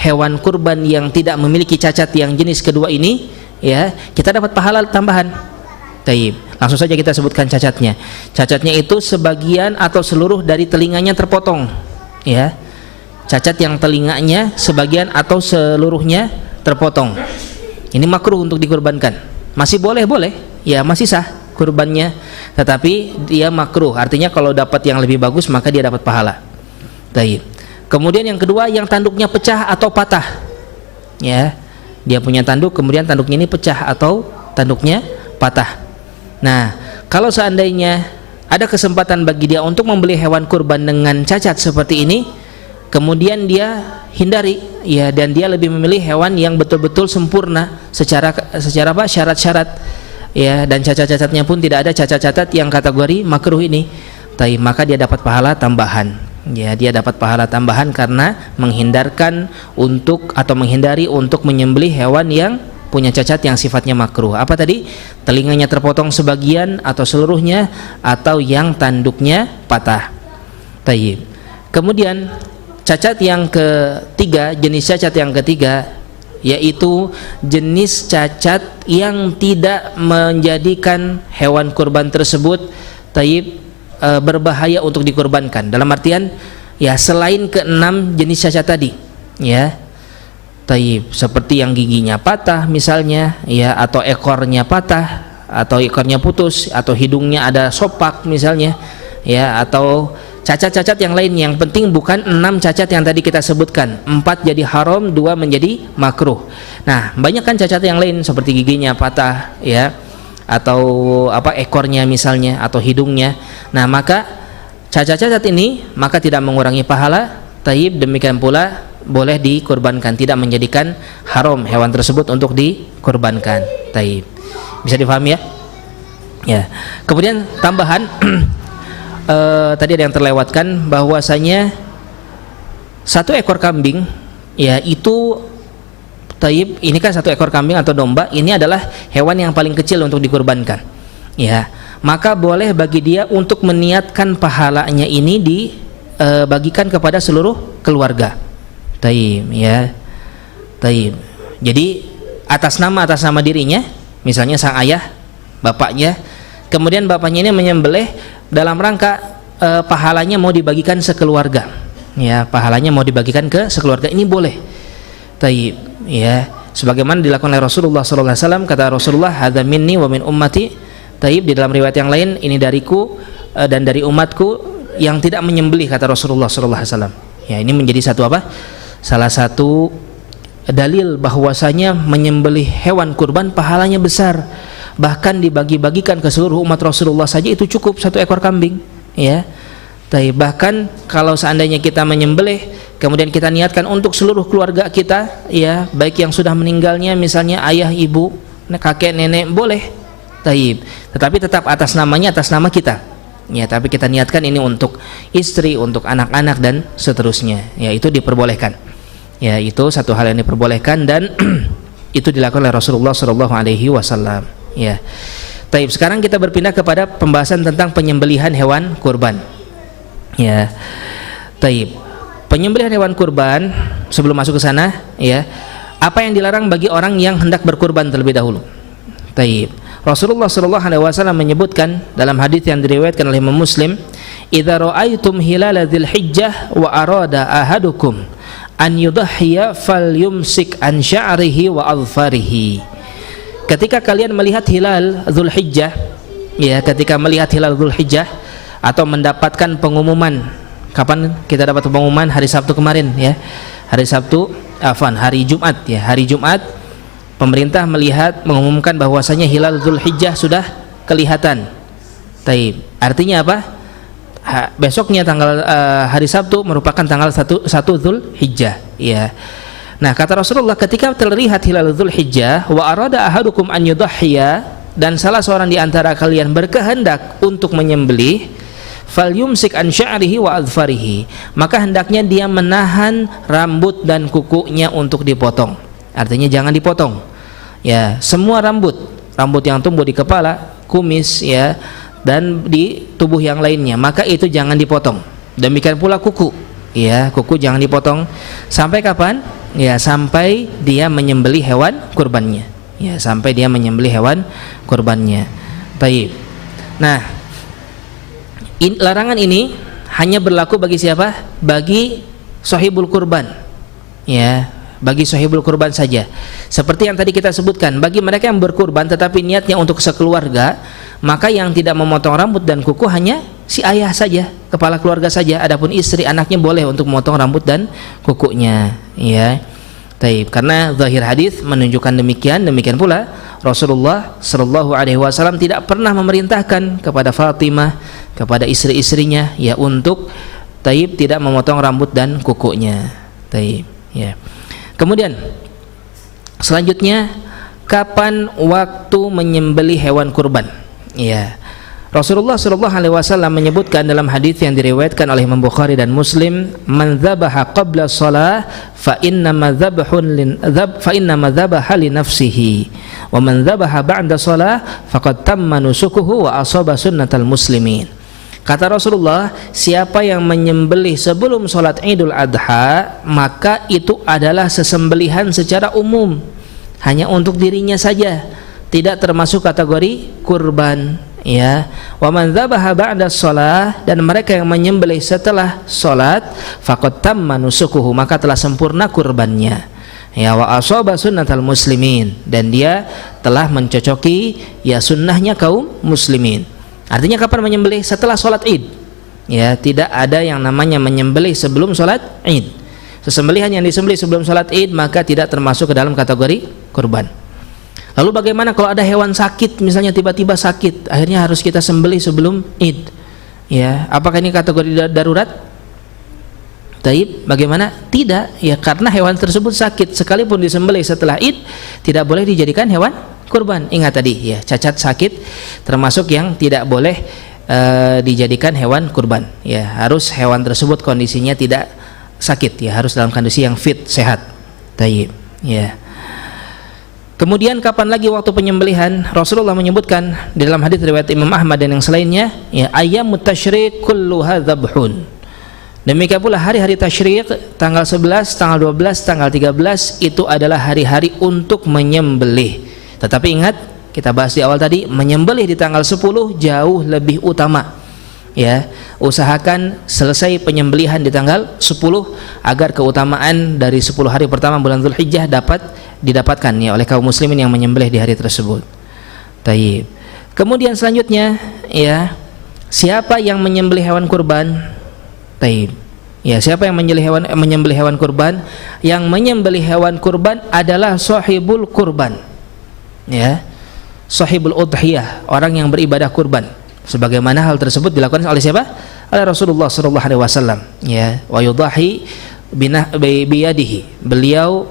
hewan kurban yang tidak memiliki cacat yang jenis kedua ini, ya, kita dapat pahala tambahan. Taib. Langsung saja kita sebutkan cacatnya. Cacatnya itu sebagian atau seluruh dari telinganya terpotong, ya. Cacat yang telinganya sebagian atau seluruhnya terpotong. Ini makruh untuk dikurbankan. Masih boleh, ya, masih sah kurbannya, tetapi dia makruh. Artinya kalau dapat yang lebih bagus maka dia dapat pahala. Taib. Kemudian yang kedua, yang tanduknya pecah atau patah, ya, dia punya tanduk, kemudian tanduknya ini pecah atau tanduknya patah. Nah, kalau seandainya ada kesempatan bagi dia untuk membeli hewan kurban dengan cacat seperti ini, kemudian dia hindari, ya, dan dia lebih memilih hewan yang betul-betul sempurna secara apa, syarat-syarat, ya, dan cacat-cacatnya pun tidak ada cacat-cacat yang kategori makruh ini. Maka dia dapat pahala tambahan, ya, dia dapat pahala tambahan karena menghindarkan untuk atau menghindari untuk menyembelih hewan yang punya cacat yang sifatnya makruh. Apa tadi? Telinganya terpotong sebagian atau seluruhnya, atau yang tanduknya patah. Kemudian cacat yang ketiga, jenis cacat yang ketiga, yaitu jenis cacat yang tidak menjadikan hewan kurban tersebut berbahaya untuk dikurbankan. Dalam artian, ya, selain keenam jenis cacat tadi, ya, seperti yang giginya patah misalnya, ya, atau ekornya patah, atau ekornya putus, atau hidungnya ada sopak misalnya, ya, atau cacat-cacat yang lain. Yang penting bukan 6 cacat yang tadi kita sebutkan, 4 jadi haram, 2 menjadi makruh. Nah, banyak kan cacat yang lain seperti giginya patah, ya, atau apa, ekornya misalnya, atau hidungnya. Nah, maka cacat-cacat ini maka tidak mengurangi pahala. Demikian pula boleh dikurbankan, tidak menjadikan haram hewan tersebut untuk dikurbankan. Bisa difahami, ya? Ya. Kemudian tambahan tadi ada yang terlewatkan, bahwasanya 1 ekor kambing, ya, itu ini kan 1 ekor kambing atau domba, ini adalah hewan yang paling kecil untuk dikurbankan, ya, maka boleh bagi dia untuk meniatkan pahalanya ini dibagikan kepada seluruh keluarga. Ya. Jadi atas nama dirinya, misalnya sang ayah, bapaknya, kemudian bapaknya ini menyembelih dalam rangka pahalanya mau dibagikan sekeluarga, ya, pahalanya mau dibagikan ke sekeluarga, ini boleh. Ya, sebagaimana dilakukan oleh Rasulullah SAW. Kata Rasulullah, hadza minni wa min ummati. Di dalam riwayat yang lain, ini dariku dan dari umatku yang tidak menyembelih, kata Rasulullah SAW. Ya, ini menjadi salah satu dalil bahwasanya menyembelih hewan kurban pahalanya besar. Bahkan dibagi-bagikan ke seluruh umat Rasulullah saja itu cukup 1 ekor kambing, ya. Bahkan kalau seandainya kita menyembelih, kemudian kita niatkan untuk seluruh keluarga kita, ya, baik yang sudah meninggalnya, misalnya ayah, ibu, kakek, nenek, boleh. Tetapi tetap atas namanya, atas nama kita, ya. Tapi kita niatkan ini untuk istri, untuk anak-anak dan seterusnya, ya, itu diperbolehkan. Ya, itu satu hal yang diperbolehkan dan itu dilakukan oleh Rasulullah SAW. Ya. Sekarang kita berpindah kepada pembahasan tentang penyembelihan hewan kurban. Ya. Penyembelihan hewan kurban, sebelum masuk ke sana, ya, apa yang dilarang bagi orang yang hendak berkurban terlebih dahulu? Rasulullah SAW menyebutkan dalam hadis yang diriwayatkan oleh Imam Muslim, "Idza ra'aitum hilala dzil hijjah wa arada ahadukum an yudhhiya falyumsik an sya'rihi wa adfarihi." Ketika kalian melihat hilal Dzulhijjah, ya, ketika melihat hilal Dzulhijjah atau mendapatkan pengumuman, kapan kita dapat pengumuman? Hari Sabtu kemarin, ya. Hari Jumat, ya. Hari Jumat pemerintah mengumumkan bahwasanya hilal Dzulhijjah sudah kelihatan. Artinya apa? Besoknya tanggal hari Sabtu merupakan tanggal 1 Dzulhijjah, ya. Nah, kata Rasulullah, ketika terlihat hilal Dzulhijjah wa arada ahadukum an yudhhiya, dan salah seorang di antara kalian berkehendak untuk menyembelih, falyumsik an sya'rihi wa adfarihi, maka hendaknya dia menahan rambut dan kukunya untuk dipotong. Artinya jangan dipotong, ya, semua rambut yang tumbuh di kepala, kumis, ya, dan di tubuh yang lainnya, maka itu jangan dipotong. Demikian pula kuku, ya, kuku jangan dipotong. Sampai kapan? Ya, sampai dia menyembelih hewan kurbannya, ya, sampai dia menyembelih hewan kurbannya. Nah, larangan ini hanya berlaku bagi siapa? Bagi sahibul kurban, ya, bagi sahibul kurban saja. Seperti yang tadi kita sebutkan, bagi mereka yang berkurban tetapi niatnya untuk sekeluarga, maka yang tidak memotong rambut dan kuku hanya si ayah saja, kepala keluarga saja. Adapun istri, anaknya boleh untuk memotong rambut dan kukunya, ya. Karena zahir hadis menunjukkan demikian. Demikian pula Rasulullah sallallahu alaihi wasallam tidak pernah memerintahkan kepada Fatimah, kepada istri-istrinya, ya, untuk taib, tidak memotong rambut dan kukunya. Taib, ya. Kemudian selanjutnya, kapan waktu menyembelih hewan kurban? Ya. Rasulullah sallallahu alaihi wasallam menyebutkan dalam hadis yang diriwayatkan oleh Imam Bukhari dan Muslim, "Man dzabaha qabla shalah fa inna ma dzabaha li nafsihi, wa man dzabaha ba'da shalah faqad tamma nusukuhu wa asaba sunnatal muslimin." Kata Rasulullah, siapa yang menyembelih sebelum salat Idul Adha, maka itu adalah sesembelihan secara umum, hanya untuk dirinya saja, tidak termasuk kategori kurban. Ya, wa man dzabaha ba'da shalah, dan mereka yang menyembelih setelah salat, faqad tamma nusukuhu, maka telah sempurna kurbannya. Ya, wa asaba sunnatal muslimin, dan dia telah mencocoki ya sunnahnya kaum muslimin. Artinya kapan menyembelih? Setelah salat Id. Ya, tidak ada yang namanya menyembelih sebelum salat Id. Sesembelihan yang disembelih sebelum salat Id maka tidak termasuk ke dalam kategori kurban. Lalu bagaimana kalau ada hewan sakit, misalnya tiba-tiba sakit, akhirnya harus kita sembelih sebelum Id? Ya, apakah ini kategori darurat? Taib, bagaimana? Tidak, ya, karena hewan tersebut sakit, sekalipun disembelih setelah Id tidak boleh dijadikan hewan kurban. Ingat tadi, ya, cacat sakit termasuk yang tidak boleh dijadikan hewan kurban. Ya, harus hewan tersebut kondisinya tidak sakit, ya, harus dalam kondisi yang fit, sehat. Taib, ya. Kemudian kapan lagi waktu penyembelihan? Rasulullah menyebutkan di dalam hadis riwayat Imam Ahmad dan yang selainnya, ya, ayyamut tasyriq kulluha dzabhun. Demikian pula hari-hari tasyriq, tanggal 11, tanggal 12, tanggal 13 itu adalah hari-hari untuk menyembelih. Tetapi ingat, kita bahas di awal tadi, menyembelih di tanggal 10 jauh lebih utama. Ya, usahakan selesai penyembelihan di tanggal 10 agar keutamaan dari 10 hari pertama bulan Dzulhijjah dapat didapatkan ya oleh kaum muslimin yang menyembelih di hari tersebut. Taib. Kemudian selanjutnya, ya, siapa yang menyembelih hewan kurban? Taib. Ya, siapa yang menyembelih hewan kurban? Yang menyembelih hewan kurban adalah sahibul kurban. Ya. Sahibul udhiyah, orang yang beribadah kurban. Sebagaimana hal tersebut dilakukan oleh siapa? Oleh Rasulullah sallallahu alaihi wasallam. Ya, wa yudahi biyadihi. Beliau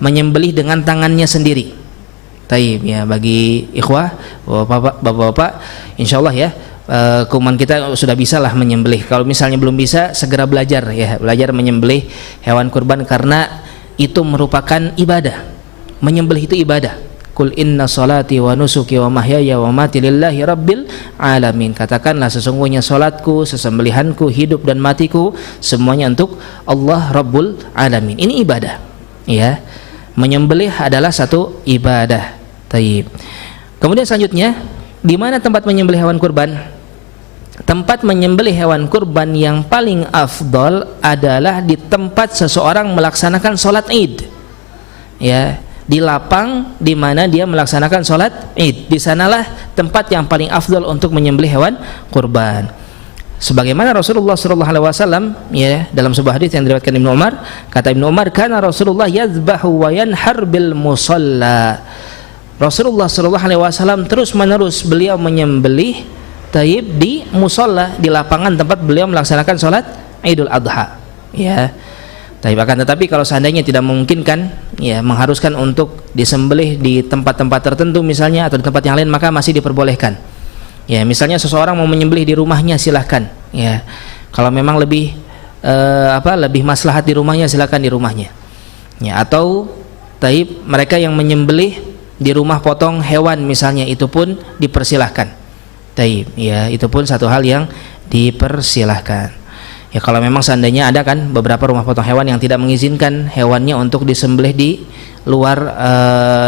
menyembelih dengan tangannya sendiri. Taib, ya, bagi ikhwah, bapak-bapak, insyaallah ya, kuman kita sudah bisalah menyembelih. Kalau misalnya belum bisa, segera belajar ya, belajar menyembelih hewan kurban karena itu merupakan ibadah. Menyembelih itu ibadah. Qul inna salati wa nusuki wa mahyaya wa mati lillahi rabbil alamin. Katakanlah sesungguhnya salatku, sesembelihanku, hidup dan matiku semuanya untuk Allah Rabbul Alamin. Ini ibadah. Ya. Menyembelih adalah satu ibadah. Taib. Kemudian selanjutnya, di mana tempat menyembelih hewan kurban? Tempat menyembelih hewan kurban yang paling afdol adalah di tempat seseorang melaksanakan salat Id. Ya, di lapang di mana dia melaksanakan salat Id. Di sanalah tempat yang paling afdal untuk menyembelih hewan kurban. Sebagaimana Rasulullah sallallahu alaihi wasallam, ya, dalam sebuah hadis yang diriwayatkan Ibnu Umar, kata Ibnu Umar, "Kana Rasulullah yadhbahu wa yanhar bil musalla." Rasulullah sallallahu alaihi wasallam terus-menerus beliau menyembelih taib di musalla, di lapangan tempat beliau melaksanakan salat Idul Adha. Ya. Tetapi kalau seandainya tidak memungkinkan, ya, mengharuskan untuk disembelih di tempat-tempat tertentu misalnya atau di tempat yang lain, maka masih diperbolehkan. Ya, misalnya seseorang mau menyembelih di rumahnya, silahkan. Ya, kalau memang lebih lebih maslahat di rumahnya, silahkan di rumahnya. Ya, atau taib mereka yang menyembelih di rumah potong hewan misalnya, itu pun dipersilahkan. Taib, ya, itu pun satu hal yang dipersilahkan. Ya, kalau memang seandainya ada kan beberapa rumah potong hewan yang tidak mengizinkan hewannya untuk disembelih di luar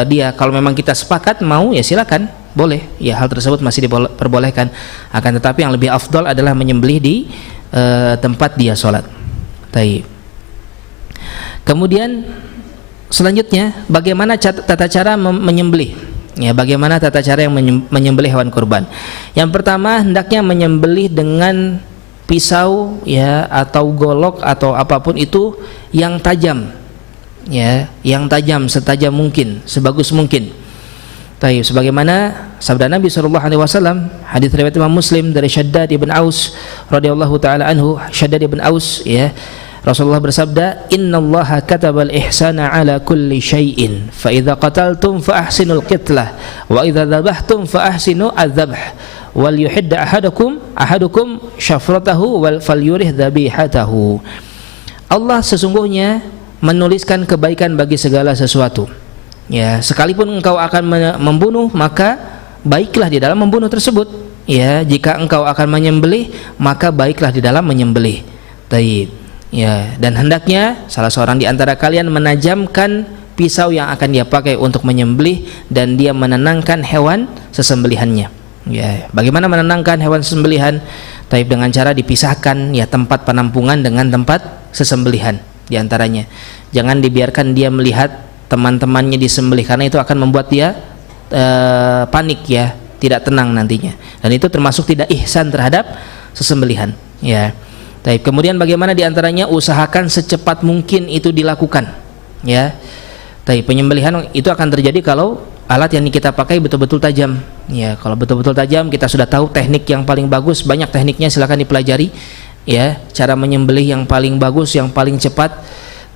dia, kalau memang kita sepakat mau, ya silakan, boleh. Ya, hal tersebut masih diperbolehkan. Akan tetapi yang lebih afdol adalah menyembelih di tempat dia sholat. Taib. Kemudian selanjutnya, bagaimana tata cara menyembelih? Ya, bagaimana tata cara yang menyembelih hewan kurban? Yang pertama, hendaknya menyembelih dengan pisau, ya, atau golok atau apapun itu yang tajam, ya, yang tajam setajam mungkin, sebagus mungkin. Taib, sebagaimana sabda Nabi SAW, hadis riwayat Imam Muslim dari Shaddad ibn Aus radhiyallahu taala anhu. Shaddad ibn Aus, ya, Rasulullah bersabda, innallaha katabal ihsana ala kulli syai'in fa idza qataltum fa ahsinul qitlah wa idza dzabhtum fa ahsinu adzabh wal yuhidda ahadukum syafratahu wal falyurih dzabihatahu. Allah sesungguhnya menuliskan kebaikan bagi segala sesuatu. Ya, sekalipun engkau akan membunuh, maka baiklah di dalam membunuh tersebut. Ya, jika engkau akan menyembelih, maka baiklah di dalam menyembelih. Taib. Ya, dan hendaknya salah seorang di antara kalian menajamkan pisau yang akan dia pakai untuk menyembelih dan dia menenangkan hewan sesembelihannya. Ya, bagaimana menenangkan hewan sesembelihan? Taib, dengan cara dipisahkan ya tempat penampungan dengan tempat sesembelihan di antaranya. Jangan dibiarkan dia melihat teman-temannya disembelih, karena itu akan membuat dia panik, ya, tidak tenang nantinya, dan itu termasuk tidak ihsan terhadap sesembelihan. Ya, Taib. Kemudian bagaimana diantaranya, usahakan secepat mungkin itu dilakukan. Ya, Taib. Penyembelihan itu akan terjadi kalau alat yang kita pakai betul-betul tajam. Ya, kalau betul-betul tajam, kita sudah tahu teknik yang paling bagus, banyak tekniknya, silakan dipelajari. Ya, cara menyembelih yang paling bagus, yang paling cepat.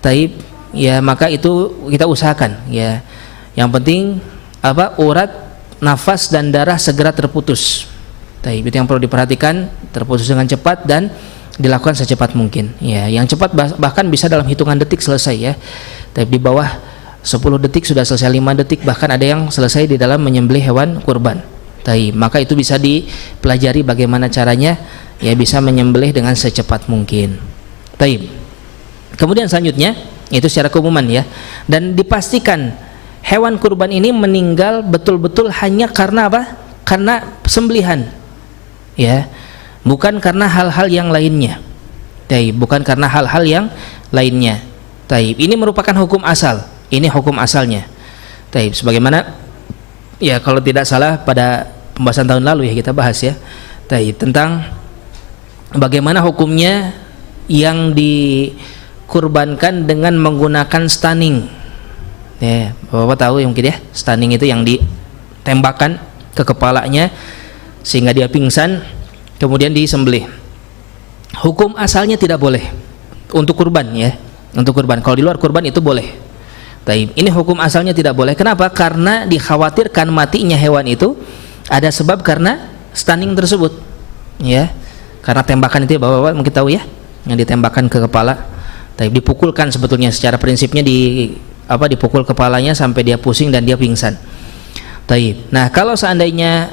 Taib. Ya, maka itu kita usahakan. Ya, yang penting urat, nafas dan darah segera terputus. Taib. Itu yang perlu diperhatikan, terputus dengan cepat dan dilakukan secepat mungkin. Ya, yang cepat bahkan bisa dalam hitungan detik selesai, ya. Tapi di bawah 10 detik sudah selesai, 5 detik, bahkan ada yang selesai di dalam menyembelih hewan kurban. Taib. Maka itu bisa dipelajari bagaimana caranya, ya, bisa menyembelih dengan secepat mungkin. Taib. Kemudian selanjutnya itu secara keumuman, ya, dan dipastikan hewan kurban ini meninggal betul-betul hanya karena apa? Karena sembelihan, ya, bukan karena hal-hal yang lainnya. Taib, bukan karena hal-hal yang lainnya. Taib, ini merupakan hukum asal. Ini hukum asalnya. Taib, sebagaimana, ya, kalau tidak salah pada pembahasan tahun lalu, ya, kita bahas, ya, Taib, tentang bagaimana hukumnya yang dikurbankan dengan menggunakan stunning. Ya, Bapak tahu ya mungkin, ya, stunning itu yang ditembakkan ke kepalanya sehingga dia pingsan, kemudian disembelih. Hukum asalnya tidak boleh untuk kurban, ya, untuk kurban. Kalau di luar kurban itu boleh. Taib. Ini hukum asalnya tidak boleh. Kenapa? Karena dikhawatirkan matinya hewan itu ada sebab karena stunning tersebut, ya, karena tembakan itu, ya, Bapak mungkin tahu, ya, yang ditembakkan ke kepala. Taib, dipukulkan sebetulnya secara prinsipnya dipukul kepalanya sampai dia pusing dan dia pingsan. Taib. Nah, kalau seandainya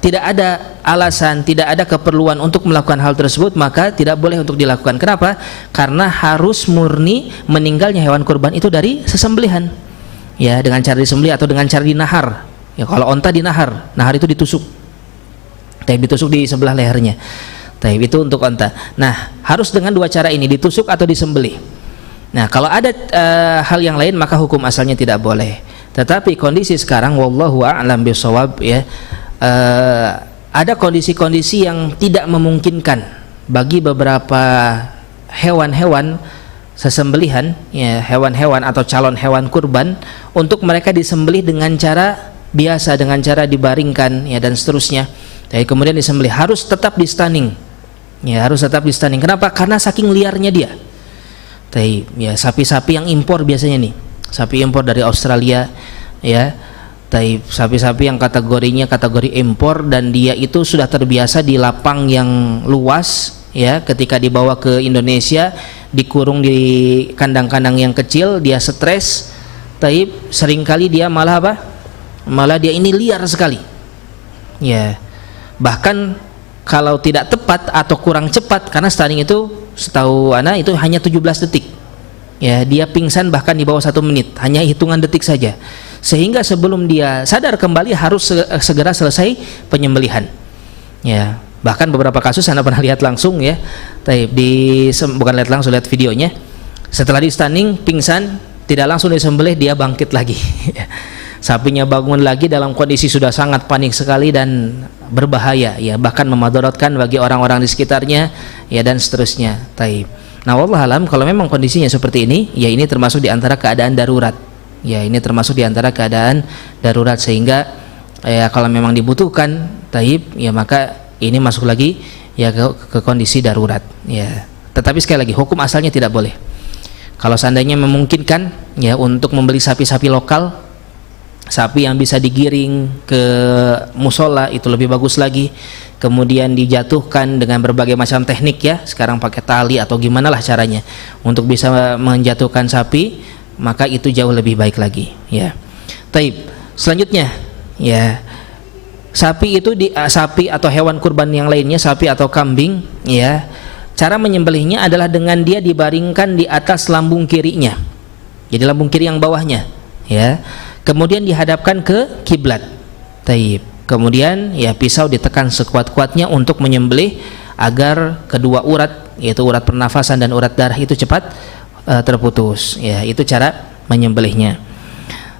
tidak ada alasan, tidak ada keperluan untuk melakukan hal tersebut, maka tidak boleh untuk dilakukan. Kenapa? Karena harus murni meninggalnya hewan kurban itu dari sesembelihan. Ya, dengan cara disembelih atau dengan cara dinahar. Ya, kalau onta dinahar, nahar itu ditusuk. Taib, ditusuk di sebelah lehernya. Taib, itu untuk onta. Nah, harus dengan dua cara ini, ditusuk atau disembelih. Nah, kalau ada hal yang lain, maka hukum asalnya tidak boleh. Tetapi kondisi sekarang, wallahu a'lam bishawab, ya, ada kondisi-kondisi yang tidak memungkinkan bagi beberapa hewan-hewan sesembelihan, ya, hewan-hewan atau calon hewan kurban, untuk mereka disembelih dengan cara biasa, dengan cara dibaringkan, ya, dan seterusnya. Jadi kemudian disembelih, harus tetap di stunning, ya, harus tetap di stunning. Kenapa? Karena saking liarnya dia. Ya, sapi-sapi yang impor biasanya nih, sapi impor dari Australia, ya, sapi-sapi yang kategorinya kategori impor, dan dia itu sudah terbiasa di lapang yang luas, ya, ketika dibawa ke Indonesia dikurung di kandang-kandang yang kecil, dia stres. Seringkali dia malah apa? Malah dia ini liar sekali, ya, bahkan kalau tidak tepat atau kurang cepat, karena stunning itu setahu anak itu hanya 17 detik. Ya, dia pingsan bahkan di bawah 1 menit, hanya hitungan detik saja. Sehingga sebelum dia sadar kembali harus segera selesai penyembelihan. Ya, bahkan beberapa kasus Anda pernah lihat langsung, ya. Bukan lihat langsung, lihat videonya. Setelah di stunning, pingsan, tidak langsung disembelih, dia bangkit lagi. Sapinya bangun lagi dalam kondisi sudah sangat panik sekali dan berbahaya, ya, bahkan memadaratkan bagi orang-orang di sekitarnya, ya, dan seterusnya. Nah, wallahu alam, kalau memang kondisinya seperti ini, ya, ini termasuk di antara keadaan darurat, Ya, ini termasuk di antara keadaan darurat, sehingga ya kalau memang dibutuhkan taib, ya maka ini masuk lagi ya ke kondisi darurat ya. Tetapi sekali lagi, hukum asalnya tidak boleh. Kalau seandainya memungkinkan ya untuk membeli sapi-sapi lokal, sapi yang bisa digiring ke musola, itu lebih bagus lagi. Kemudian dijatuhkan dengan berbagai macam teknik ya, sekarang pakai tali atau gimana lah caranya untuk bisa menjatuhkan sapi, maka itu jauh lebih baik lagi ya. Taib. Selanjutnya ya, sapi itu sapi atau hewan kurban yang lainnya, sapi atau kambing ya, cara menyembelihnya adalah dengan dia dibaringkan di atas lambung kirinya, jadi lambung kiri yang bawahnya ya, kemudian dihadapkan ke kiblat. Taib. Kemudian ya pisau ditekan sekuat-kuatnya untuk menyembelih agar kedua urat, yaitu urat pernafasan dan urat darah itu cepat terputus ya. Itu cara menyembelihnya.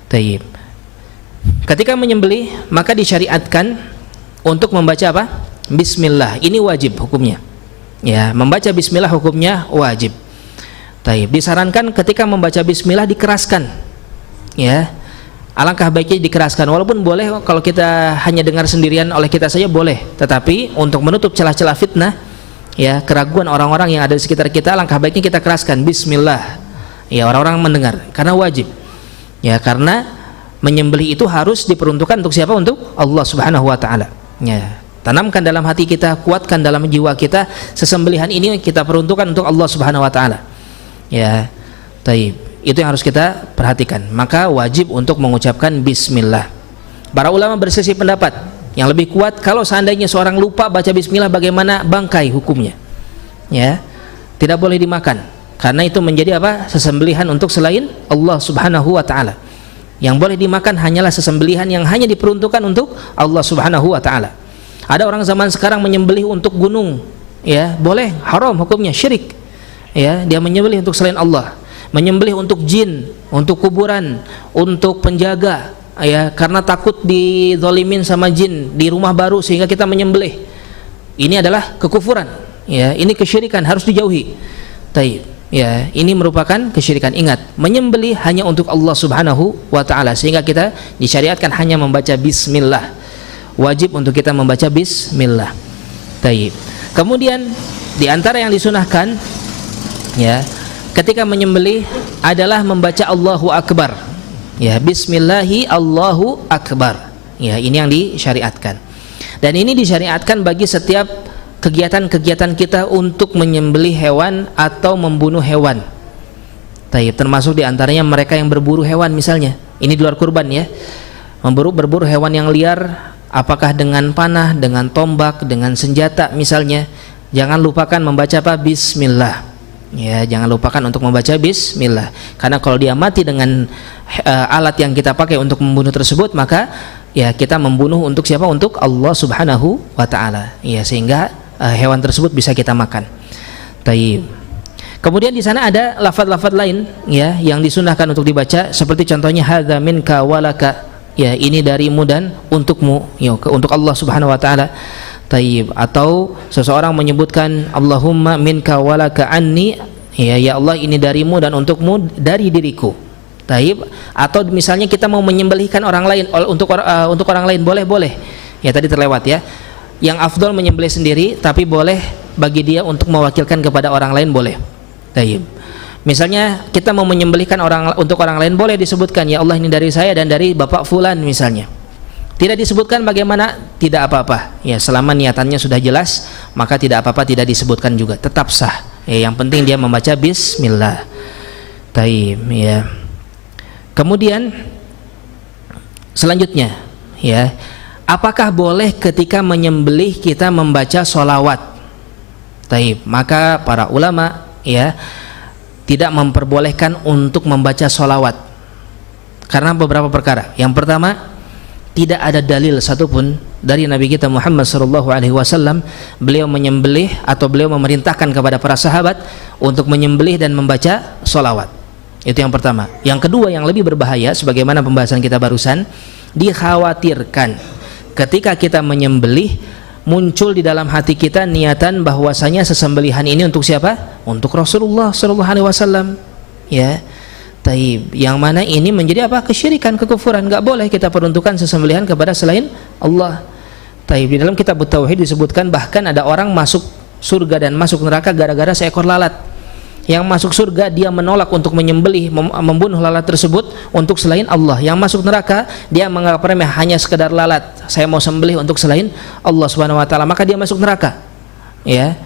Taib. Ketika menyembelih maka disyariatkan untuk membaca apa? Bismillah. Ini wajib hukumnya ya, membaca bismillah hukumnya wajib. Taib. Disarankan ketika membaca bismillah dikeraskan ya, alangkah baiknya dikeraskan. Walaupun boleh kalau kita hanya dengar sendirian oleh kita saja boleh, tetapi untuk menutup celah-celah fitnah ya, keraguan orang-orang yang ada di sekitar kita, alangkah baiknya kita keraskan bismillah ya, orang-orang mendengar, karena wajib ya, karena menyembelih itu harus diperuntukkan untuk siapa? Untuk Allah Subhanahu wa taala ya. Tanamkan dalam hati kita, kuatkan dalam jiwa kita, sesembelihan ini kita peruntukkan untuk Allah Subhanahu wa taala ya. Taib. Itu yang harus kita perhatikan. Maka wajib untuk mengucapkan bismillah. Para ulama berselisih pendapat. Yang lebih kuat, kalau seandainya seorang lupa baca bismillah, bagaimana bangkai hukumnya ya, tidak boleh dimakan, karena itu menjadi apa? Sesembelihan untuk selain Allah Subhanahu wa taala. Yang boleh dimakan hanyalah sesembelihan yang hanya diperuntukkan untuk Allah Subhanahu wa taala. Ada orang zaman sekarang menyembelih untuk gunung ya, boleh, haram hukumnya, syirik ya, dia menyembelih untuk selain Allah. Menyembelih untuk jin, untuk kuburan, untuk penjaga ya, karena takut dizalimin sama jin di rumah baru sehingga kita menyembelih. Ini adalah kekufuran ya, ini kesyirikan, harus dijauhi. Taib ya, ini merupakan kesyirikan. Ingat, menyembelih hanya untuk Allah Subhanahu wa taala, sehingga kita disyariatkan hanya membaca bismillah. Wajib untuk kita membaca bismillah. Taib. Kemudian di antara yang disunahkan ya, ketika menyembelih adalah membaca Allahu Akbar ya, bismillahi Allahu Akbar ya, ini yang disyariatkan. Dan ini disyariatkan bagi setiap kegiatan-kegiatan kita untuk menyembelih hewan atau membunuh hewan. Taib. Termasuk diantaranya mereka yang berburu hewan misalnya, ini di luar kurban ya, berburu hewan yang liar, apakah dengan panah, dengan tombak, dengan senjata misalnya, jangan lupakan membaca apa? Bismillah ya, jangan lupakan untuk membaca bismillah, karena kalau dia mati dengan alat yang kita pakai untuk membunuh tersebut, maka ya kita membunuh untuk siapa? Untuk Allah Subhanahu wa taala ya, sehingga hewan tersebut bisa kita makan. Taib. Kemudian di sana ada lafaz-lafaz lain ya yang disunahkan untuk dibaca, seperti contohnya hadza minka walaka ya, ini darimu dan untukmu ya, untuk Allah Subhanahu wa taala. Taib. Atau seseorang menyebutkan Allahumma minka walaka anni ya, ya Allah ini darimu dan untukmu dari diriku. Taib. Atau misalnya kita mau menyembelihkan orang lain untuk orang lain, boleh ya, tadi terlewat ya. Yang afdol menyembelih sendiri, tapi boleh bagi dia untuk mewakilkan kepada orang lain, boleh. Taib. Misalnya kita mau menyembelihkan untuk orang lain, boleh disebutkan ya Allah ini dari saya dan dari Bapak Fulan misalnya. Tidak disebutkan bagaimana, tidak apa-apa ya, selama niatannya sudah jelas, maka tidak apa-apa, tidak disebutkan juga, tetap sah ya, yang penting dia membaca bismillah. Taib ya. Kemudian selanjutnya ya, apakah boleh ketika menyembelih kita membaca sholawat? Taib. Maka para ulama ya tidak memperbolehkan untuk membaca sholawat karena beberapa perkara. Yang pertama, tidak ada dalil satupun dari Nabi kita Muhammad SAW beliau menyembelih atau beliau memerintahkan kepada para sahabat untuk menyembelih dan membaca sholawat. Itu yang pertama. Yang kedua, yang lebih berbahaya, sebagaimana pembahasan kita barusan, dikhawatirkan ketika kita menyembelih muncul di dalam hati kita niatan bahwasanya sesembelihan ini untuk siapa? Untuk Rasulullah SAW ya. Taib, yang mana ini menjadi apa? Kesyirikan, kekufuran. Enggak boleh kita peruntukkan sesembelihan kepada selain Allah. Taib, di dalam kitab Tauhid disebutkan bahkan ada orang masuk surga dan masuk neraka gara-gara seekor lalat. Yang masuk surga dia menolak untuk menyembelih, membunuh lalat tersebut untuk selain Allah. Yang masuk neraka dia menganggap remeh, hanya sekedar lalat, saya mau sembelih untuk selain Allah Subhanahu wa taala, maka dia masuk neraka. Ya.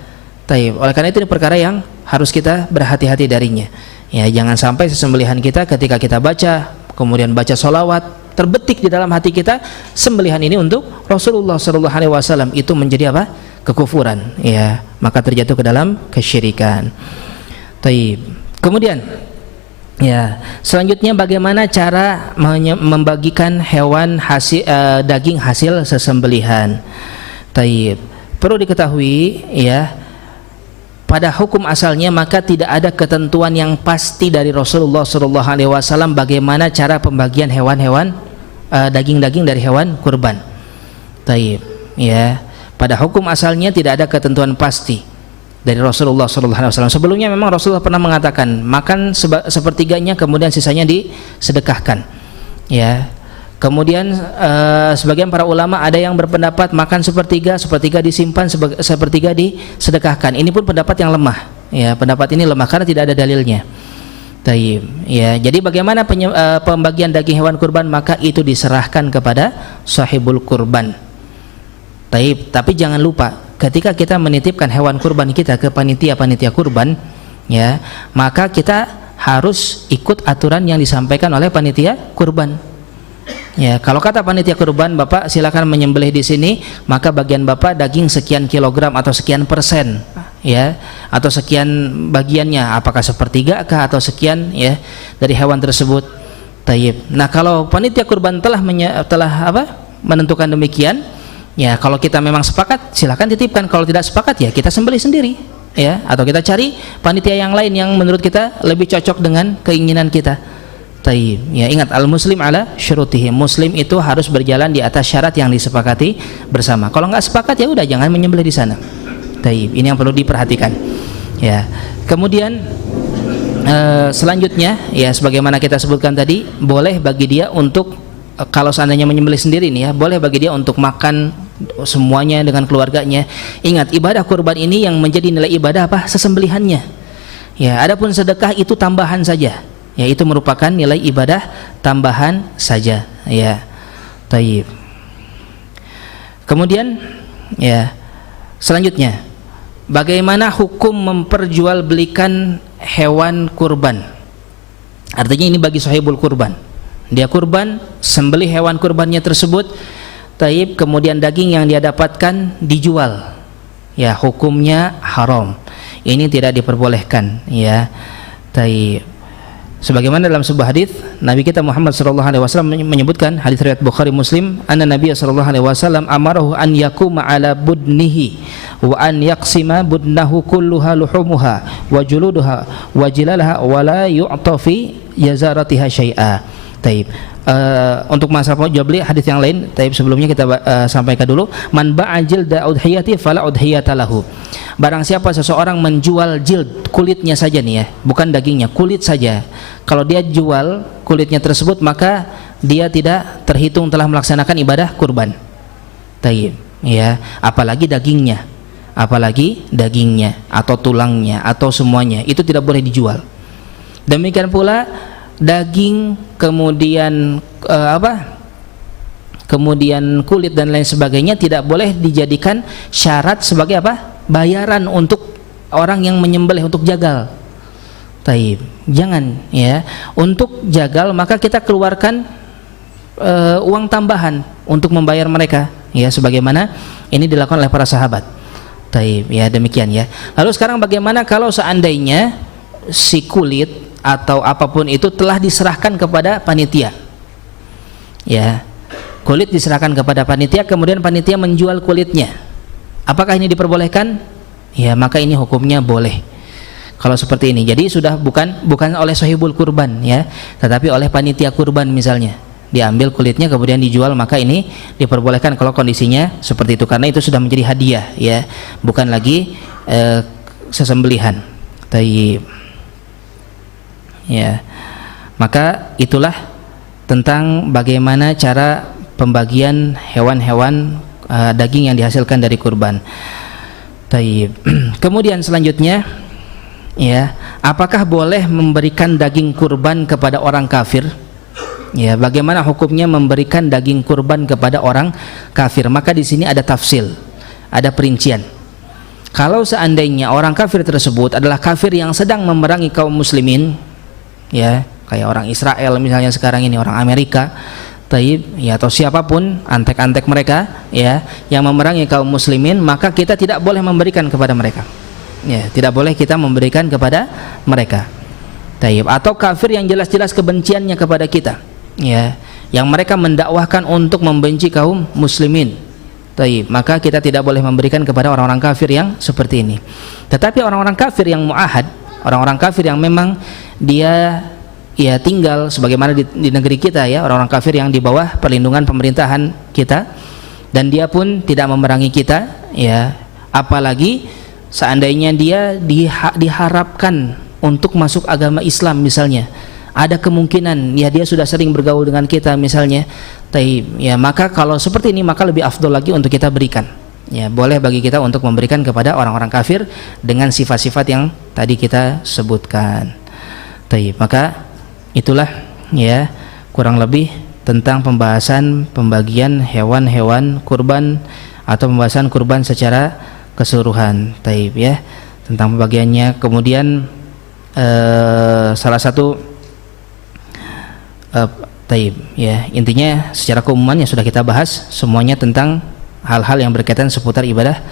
Taib. Oleh karena itu ini perkara yang harus kita berhati-hati darinya. Ya, jangan sampai sesembelihan kita ketika kita baca, kemudian baca sholawat, terbetik di dalam hati kita sembelihan ini untuk Rasulullah sallallahu alaihi wasallam, itu menjadi apa? Kekufuran. Ya, maka terjatuh ke dalam kesyirikan. Taib. Kemudian ya, selanjutnya bagaimana cara membagikan hewan hasil daging hasil sesembelihan. Taib. Perlu diketahui ya, pada hukum asalnya maka tidak ada ketentuan yang pasti dari Rasulullah sallallahu alaihi wasallam bagaimana cara pembagian hewan-hewan daging-daging dari hewan kurban. Taib. Ya, pada hukum asalnya tidak ada ketentuan pasti dari Rasulullah SAW. Sebelumnya memang Rasulullah pernah mengatakan makan sepertiganya kemudian sisanya disedekahkan. Ya. Kemudian sebagian para ulama ada yang berpendapat makan sepertiga disimpan, sepertiga disedekahkan. Ini pun pendapat yang lemah. Ya, pendapat ini lemah karena tidak ada dalilnya. Taib. Ya, jadi bagaimana pembagian daging hewan kurban, maka itu diserahkan kepada sahibul kurban. Taib. Tapi jangan lupa, ketika kita menitipkan hewan kurban kita ke panitia kurban, ya, maka kita harus ikut aturan yang disampaikan oleh panitia kurban. Ya, kalau kata panitia kurban, Bapak silakan menyembelih di sini, maka bagian Bapak daging sekian kilogram atau sekian persen, ya, atau sekian bagiannya, apakah sepertiga kah atau sekian, ya, dari hewan tersebut. Taib. Nah, kalau panitia kurban telah menentukan demikian, ya, kalau kita memang sepakat silakan titipkan, kalau tidak sepakat ya kita sembelih sendiri, ya, atau kita cari panitia yang lain yang menurut kita lebih cocok dengan keinginan kita. Taib. Ya, ingat, al muslim ala syurutihi, muslim itu harus berjalan di atas syarat yang disepakati bersama. Kalau nggak sepakat ya udah jangan menyembelih di sana. Taib. Ini yang perlu diperhatikan. Ya. Kemudian selanjutnya ya, sebagaimana kita sebutkan tadi, boleh bagi dia untuk kalau seandainya menyembelih sendiri nih ya, boleh bagi dia untuk makan semuanya dengan keluarganya. Ingat, ibadah kurban ini yang menjadi nilai ibadah apa? Sesembelihannya. Ya, adapun sedekah itu tambahan saja. Ya, itu merupakan nilai ibadah tambahan saja. Ya. Taib. Kemudian ya, selanjutnya bagaimana hukum memperjualbelikan hewan kurban? Artinya ini bagi sahibul kurban. Dia kurban, sembelih hewan kurbannya tersebut, taib, kemudian daging yang dia dapatkan dijual. Ya, hukumnya haram. Ini tidak diperbolehkan, ya. Taib. Sebagaimana dalam sebuah hadis Nabi kita Muhammad sallallahu alaihi wasallam menyebutkan, hadis riwayat Bukhari Muslim, anna Nabi sallallahu alaihi wasallam amarahu an yakuma ala budnihi wa an yaqsima budnahu kulluha luhumuha wa juluduha wa jilalaha wa la yu'ta fi yazaratiha syai'a. Taib. Untuk masalah jual beli hadis yang lain, taib, sebelumnya kita sampaikan dulu, man ba'a jilda udhiyati fala udhiyata lahu. Barang siapa seseorang menjual jild, kulitnya saja nih ya, bukan dagingnya, kulit saja. Kalau dia jual kulitnya tersebut, maka dia tidak terhitung telah melaksanakan ibadah kurban. Taib, ya, apalagi dagingnya atau tulangnya atau semuanya itu tidak boleh dijual. Demikian pula daging, kemudian kemudian kulit dan lain sebagainya tidak boleh dijadikan syarat sebagai apa? Bayaran untuk orang yang menyembelih untuk jagal. Taib. Jangan, ya. Untuk jagal maka kita keluarkan uang tambahan untuk membayar mereka, ya, sebagaimana ini dilakukan oleh para sahabat. Taib, ya, demikian ya. Lalu sekarang bagaimana kalau seandainya si kulit atau apapun itu telah diserahkan kepada panitia? Ya. Kulit diserahkan kepada panitia, kemudian panitia menjual kulitnya. Apakah ini diperbolehkan? Ya, maka ini hukumnya boleh. Kalau seperti ini, jadi sudah bukan oleh sahibul kurban, ya, tetapi oleh panitia kurban misalnya. Diambil kulitnya kemudian dijual, maka ini diperbolehkan kalau kondisinya seperti itu, karena itu sudah menjadi hadiah, ya, bukan lagi sesembelihan. Taib. Ya. Maka itulah tentang bagaimana cara pembagian hewan-hewan daging yang dihasilkan dari kurban. Taib. Kemudian selanjutnya, ya, apakah boleh memberikan daging kurban kepada orang kafir? Ya, bagaimana hukumnya memberikan daging kurban kepada orang kafir? Maka di sini ada tafsil, ada perincian. Kalau seandainya orang kafir tersebut adalah kafir yang sedang memerangi kaum muslimin, ya, kayak orang Israel misalnya sekarang ini, orang Amerika, taib, ya, atau siapapun antek-antek mereka, ya, yang memerangi kaum muslimin, maka kita tidak boleh memberikan kepada mereka. Ya, tidak boleh kita memberikan kepada mereka. Taib. Atau kafir yang jelas-jelas kebenciannya kepada kita, ya, yang mereka mendakwahkan untuk membenci kaum muslimin. Taib. Maka kita tidak boleh memberikan kepada orang-orang kafir yang seperti ini. Tetapi orang-orang kafir yang muahad, orang-orang kafir yang memang dia, ya, tinggal sebagaimana di negeri kita, ya, orang-orang kafir yang di bawah perlindungan pemerintahan kita, dan dia pun tidak memerangi kita, ya, apalagi seandainya dia diharapkan untuk masuk agama Islam misalnya, ada kemungkinan, ya, dia sudah sering bergaul dengan kita misalnya, ya, maka kalau seperti ini maka lebih afdol lagi untuk kita berikan. Ya, boleh bagi kita untuk memberikan kepada orang-orang kafir dengan sifat-sifat yang tadi kita sebutkan. Maka itulah, ya, kurang lebih tentang pembahasan pembagian hewan-hewan kurban atau pembahasan kurban secara keseluruhan. Ya, tentang pembagiannya. Kemudian salah satu ya, intinya secara keumuman yang sudah kita bahas semuanya tentang hal-hal yang berkaitan seputar ibadah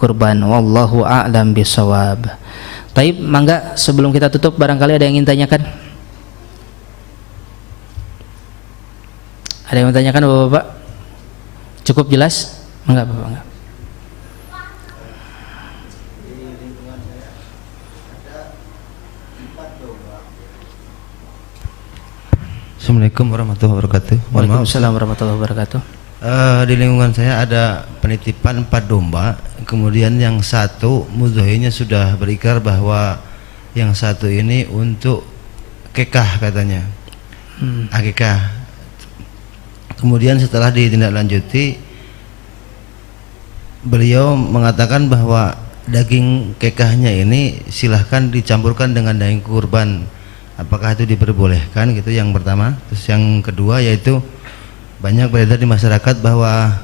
kurban. Wallahu a'lam bishawab. Mangga sebelum kita tutup barangkali ada yang ingin tanyakan? Ada yang menanyakan Bapak-bapak? Cukup jelas? Enggak, Bapak, enggak. Assalamualaikum warahmatullahi wabarakatuh. Waalaikumsalam warahmatullahi wabarakatuh. Di lingkungan saya ada penitipan 4 domba. Kemudian yang satu mudzahinya sudah berikrar bahwa yang satu ini untuk kekah katanya, akikah. Kemudian setelah ditindaklanjuti, beliau mengatakan bahwa daging kekahnya ini silahkan dicampurkan dengan daging kurban. Apakah itu diperbolehkan? Gitu yang pertama. Terus yang kedua yaitu banyak beredar di masyarakat bahwa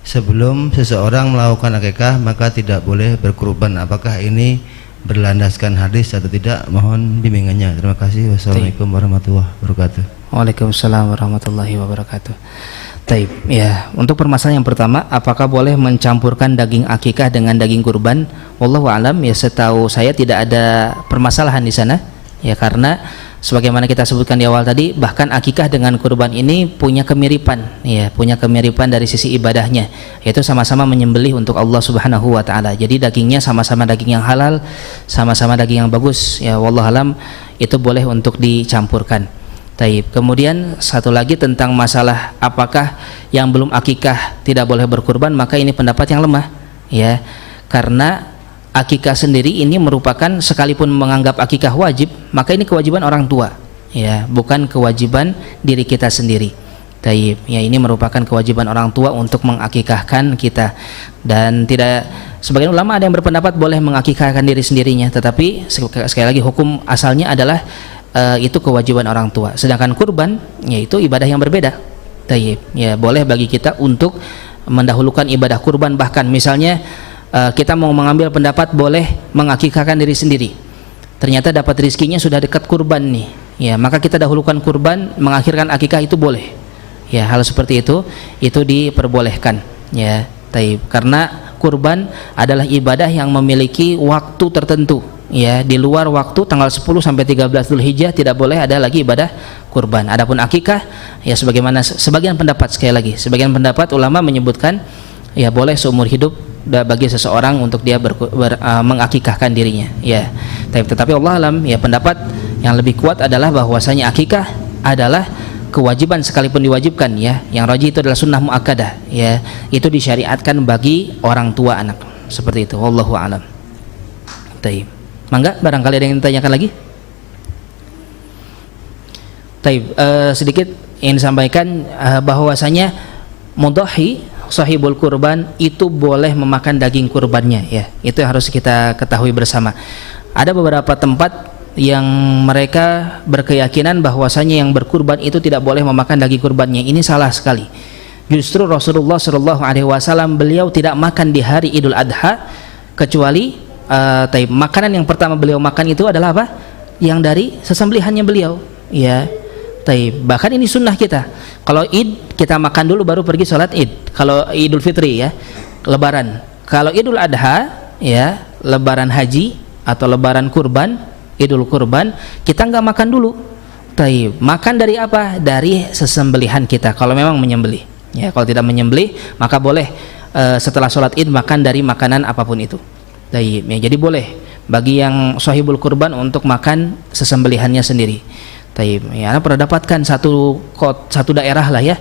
sebelum seseorang melakukan akikah maka tidak boleh berkurban. Apakah ini berlandaskan hadis atau tidak? Mohon bimbingannya. Terima kasih. Wassalamualaikum warahmatullahi wabarakatuh. Waalaikumsalam warahmatullahi wabarakatuh. Ya, untuk permasalahan yang pertama, apakah boleh mencampurkan daging akikah dengan daging kurban? Wallahu a'lam, ya, setahu saya tidak ada permasalahan di sana. Ya, karena sebagaimana kita sebutkan di awal tadi, bahkan akikah dengan kurban ini punya kemiripan, ya, punya kemiripan dari sisi ibadahnya, yaitu sama-sama menyembelih untuk Allah Subhanahu wa taala. Jadi dagingnya sama-sama daging yang halal, sama-sama daging yang bagus. Ya, wallahu alam, itu boleh untuk dicampurkan. Kemudian satu lagi tentang masalah apakah yang belum akikah tidak boleh berkurban, maka ini pendapat yang lemah, ya, karena akikah sendiri ini merupakan, sekalipun menganggap akikah wajib, maka ini kewajiban orang tua, ya, bukan kewajiban diri kita sendiri. Ya, ini merupakan kewajiban orang tua untuk mengakikahkan kita, dan tidak, sebagian ulama ada yang berpendapat boleh mengakikahkan diri sendirinya, tetapi sekali lagi hukum asalnya adalah itu kewajiban orang tua. Sedangkan kurban, yaitu ibadah yang berbeda. Ya, boleh bagi kita untuk mendahulukan ibadah kurban. Bahkan misalnya kita mau mengambil pendapat boleh mengakikahkan diri sendiri, ternyata dapat rizkinya sudah dekat kurban nih, ya, maka kita dahulukan kurban, mengakhirkan akikah, itu boleh. Ya, hal seperti itu diperbolehkan, ya. Karena kurban adalah ibadah yang memiliki waktu tertentu, ya, di luar waktu tanggal 10 sampai 13 Dzulhijjah tidak boleh ada lagi ibadah kurban. Adapun akikah, ya, sebagaimana sebagian pendapat, sekali lagi sebagian pendapat ulama menyebutkan, ya, boleh seumur hidup bagi seseorang untuk dia mengakikahkan dirinya, ya. Tetapi Allah alam, ya, pendapat yang lebih kuat adalah bahwasanya akikah adalah kewajiban sekalipun diwajibkan, ya. Yang rajih itu adalah sunnah muakkadah, ya, itu disyariatkan bagi orang tua anak, seperti itu. Wallahu alam. Mangga, barangkali ada yang ditanyakan lagi? Taib, sedikit ingin disampaikan bahwasanya mudhahi sahibul kurban itu boleh memakan daging kurbannya, ya. Itu yang harus kita ketahui bersama. Ada beberapa tempat yang mereka berkeyakinan bahwasanya yang berkurban itu tidak boleh memakan daging kurbannya. Ini salah sekali. Justru Rasulullah Shallallahu Alaihi Wasallam beliau tidak makan di hari Idul Adha, kecuali makanan yang pertama beliau makan itu adalah apa? Yang dari sesembelihannya beliau, ya. Bahkan ini sunnah kita. Kalau Id kita makan dulu baru pergi sholat Id. Kalau Idul Fitri, ya, Lebaran. Kalau Idul Adha, ya, Lebaran Haji atau Lebaran Kurban, Idul Kurban, kita nggak makan dulu. Makan dari apa? Dari sesembelihan kita. Kalau memang menyembelih, ya. Kalau tidak menyembelih, maka boleh setelah sholat Id makan dari makanan apapun itu. Ya, jadi boleh bagi yang sahibul kurban untuk makan sesembelihannya sendiri. Ya, pernah dapatkan satu daerah lah, ya,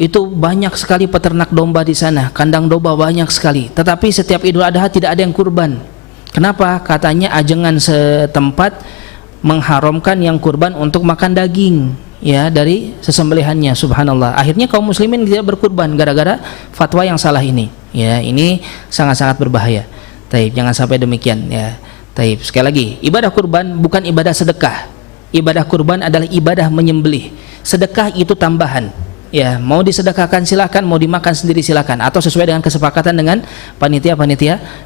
itu banyak sekali peternak domba di sana, kandang domba banyak sekali. Tetapi setiap Idul Adha tidak ada yang kurban. Kenapa? Katanya ajengan setempat mengharamkan yang kurban untuk makan daging, ya, dari sesembelihannya. Subhanallah. Akhirnya kaum muslimin tidak berkurban gara-gara fatwa yang salah ini. Ya, ini sangat-sangat berbahaya. Jangan sampai demikian, ya. Sekali lagi, ibadah kurban bukan ibadah sedekah. Ibadah kurban adalah ibadah menyembelih. Sedekah itu tambahan, ya. Mau disedekahkan silakan, mau dimakan sendiri silakan, atau sesuai dengan kesepakatan dengan panitia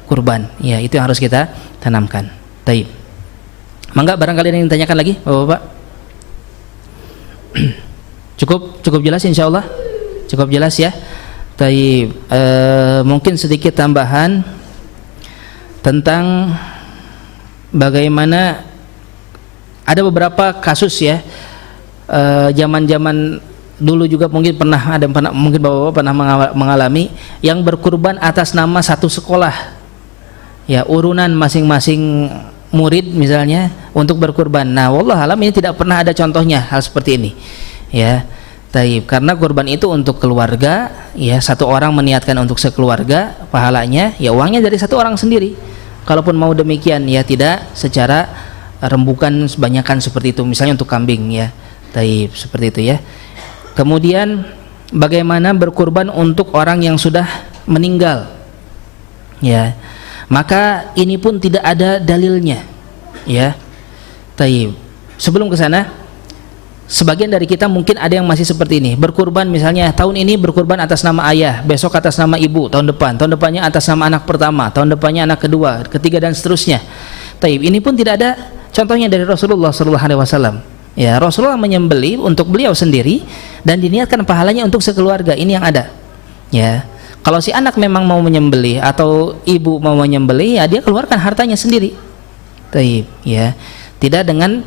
kurban. Ya, itu yang harus kita tanamkan. Mangga, barangkali ada yang ditanyakan lagi, Bapak-bapak? Cukup jelas, insyaallah. Cukup jelas, ya. Mungkin sedikit tambahan tentang bagaimana ada beberapa kasus, ya, zaman-zaman dulu juga mungkin mungkin Bapak-bapak pernah mengalami yang berkurban atas nama satu sekolah, ya, urunan masing-masing murid misalnya untuk berkurban. Nah, wallah alam ini tidak pernah ada contohnya hal seperti ini, ya. Karena kurban itu untuk keluarga, ya, satu orang meniatkan untuk sekeluarga, pahalanya, ya, uangnya dari satu orang sendiri. Kalaupun mau demikian, ya, tidak secara rembukan sebanyakan seperti itu, misalnya untuk kambing, ya. Seperti itu, ya. Kemudian bagaimana berkurban untuk orang yang sudah meninggal, ya, maka ini pun tidak ada dalilnya, ya. Sebelum ke sana, sebagian dari kita mungkin ada yang masih seperti ini, berkurban misalnya tahun ini berkurban atas nama ayah, besok atas nama ibu, tahun depannya atas nama anak pertama, tahun depannya anak kedua, ketiga, dan seterusnya. Ini pun tidak ada contohnya dari Rasulullah SAW. Ya, Rasulullah menyembelih untuk beliau sendiri dan diniatkan pahalanya untuk sekeluarga. Ini yang ada, ya. Kalau si anak memang mau menyembelih atau ibu mau menyembelih, ya, dia keluarkan hartanya sendiri. Ya, tidak dengan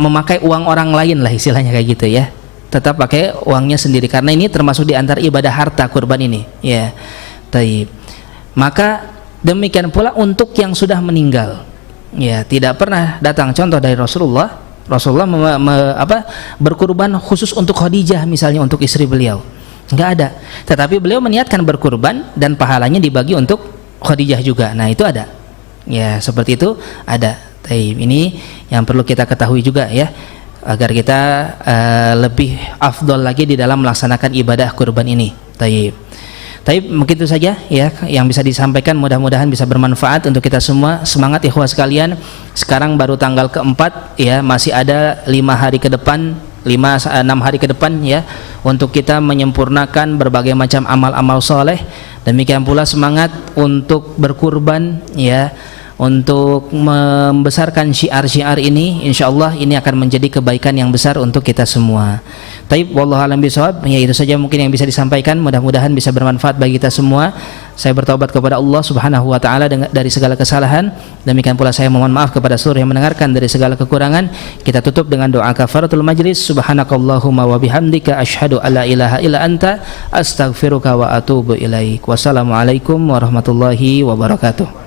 memakai uang orang lain lah, istilahnya kayak gitu, ya. Tetap pakai uangnya sendiri karena ini termasuk di antara ibadah harta kurban ini, ya. Maka demikian pula untuk yang sudah meninggal. Ya, tidak pernah datang contoh dari Rasulullah berkurban khusus untuk Khadijah misalnya, untuk istri beliau, nggak ada. Tetapi beliau meniatkan berkurban dan pahalanya dibagi untuk Khadijah juga. Nah, itu ada, ya, seperti itu ada. Ini yang perlu kita ketahui juga, ya, agar kita lebih afdol lagi di dalam melaksanakan ibadah kurban ini. Mungkin itu saja, ya, yang bisa disampaikan. Mudah-mudahan bisa bermanfaat untuk kita semua. Semangat ikhwah sekalian. Sekarang baru tanggal keempat, ya, masih ada 6 hari ke depan, ya, untuk kita menyempurnakan berbagai macam amal-amal soleh. Demikian pula semangat untuk berkurban, ya, untuk membesarkan syiar-syiar ini. Insyaallah ini akan menjadi kebaikan yang besar untuk kita semua. Wallahu a'lam bishawab. Ya, itu saja mungkin yang bisa disampaikan. Mudah-mudahan bisa bermanfaat bagi kita semua. Saya bertaubat kepada Allah Subhanahu wa taala dari segala kesalahan. Demikian pula saya mohon maaf kepada seluruh yang mendengarkan dari segala kekurangan. Kita tutup dengan doa kafaratul majlis. Subhanakallahumma wa bihamdika asyhadu alla ilaha illa anta astaghfiruka wa atubu ilaik. Wassalamualaikum warahmatullahi wabarakatuh.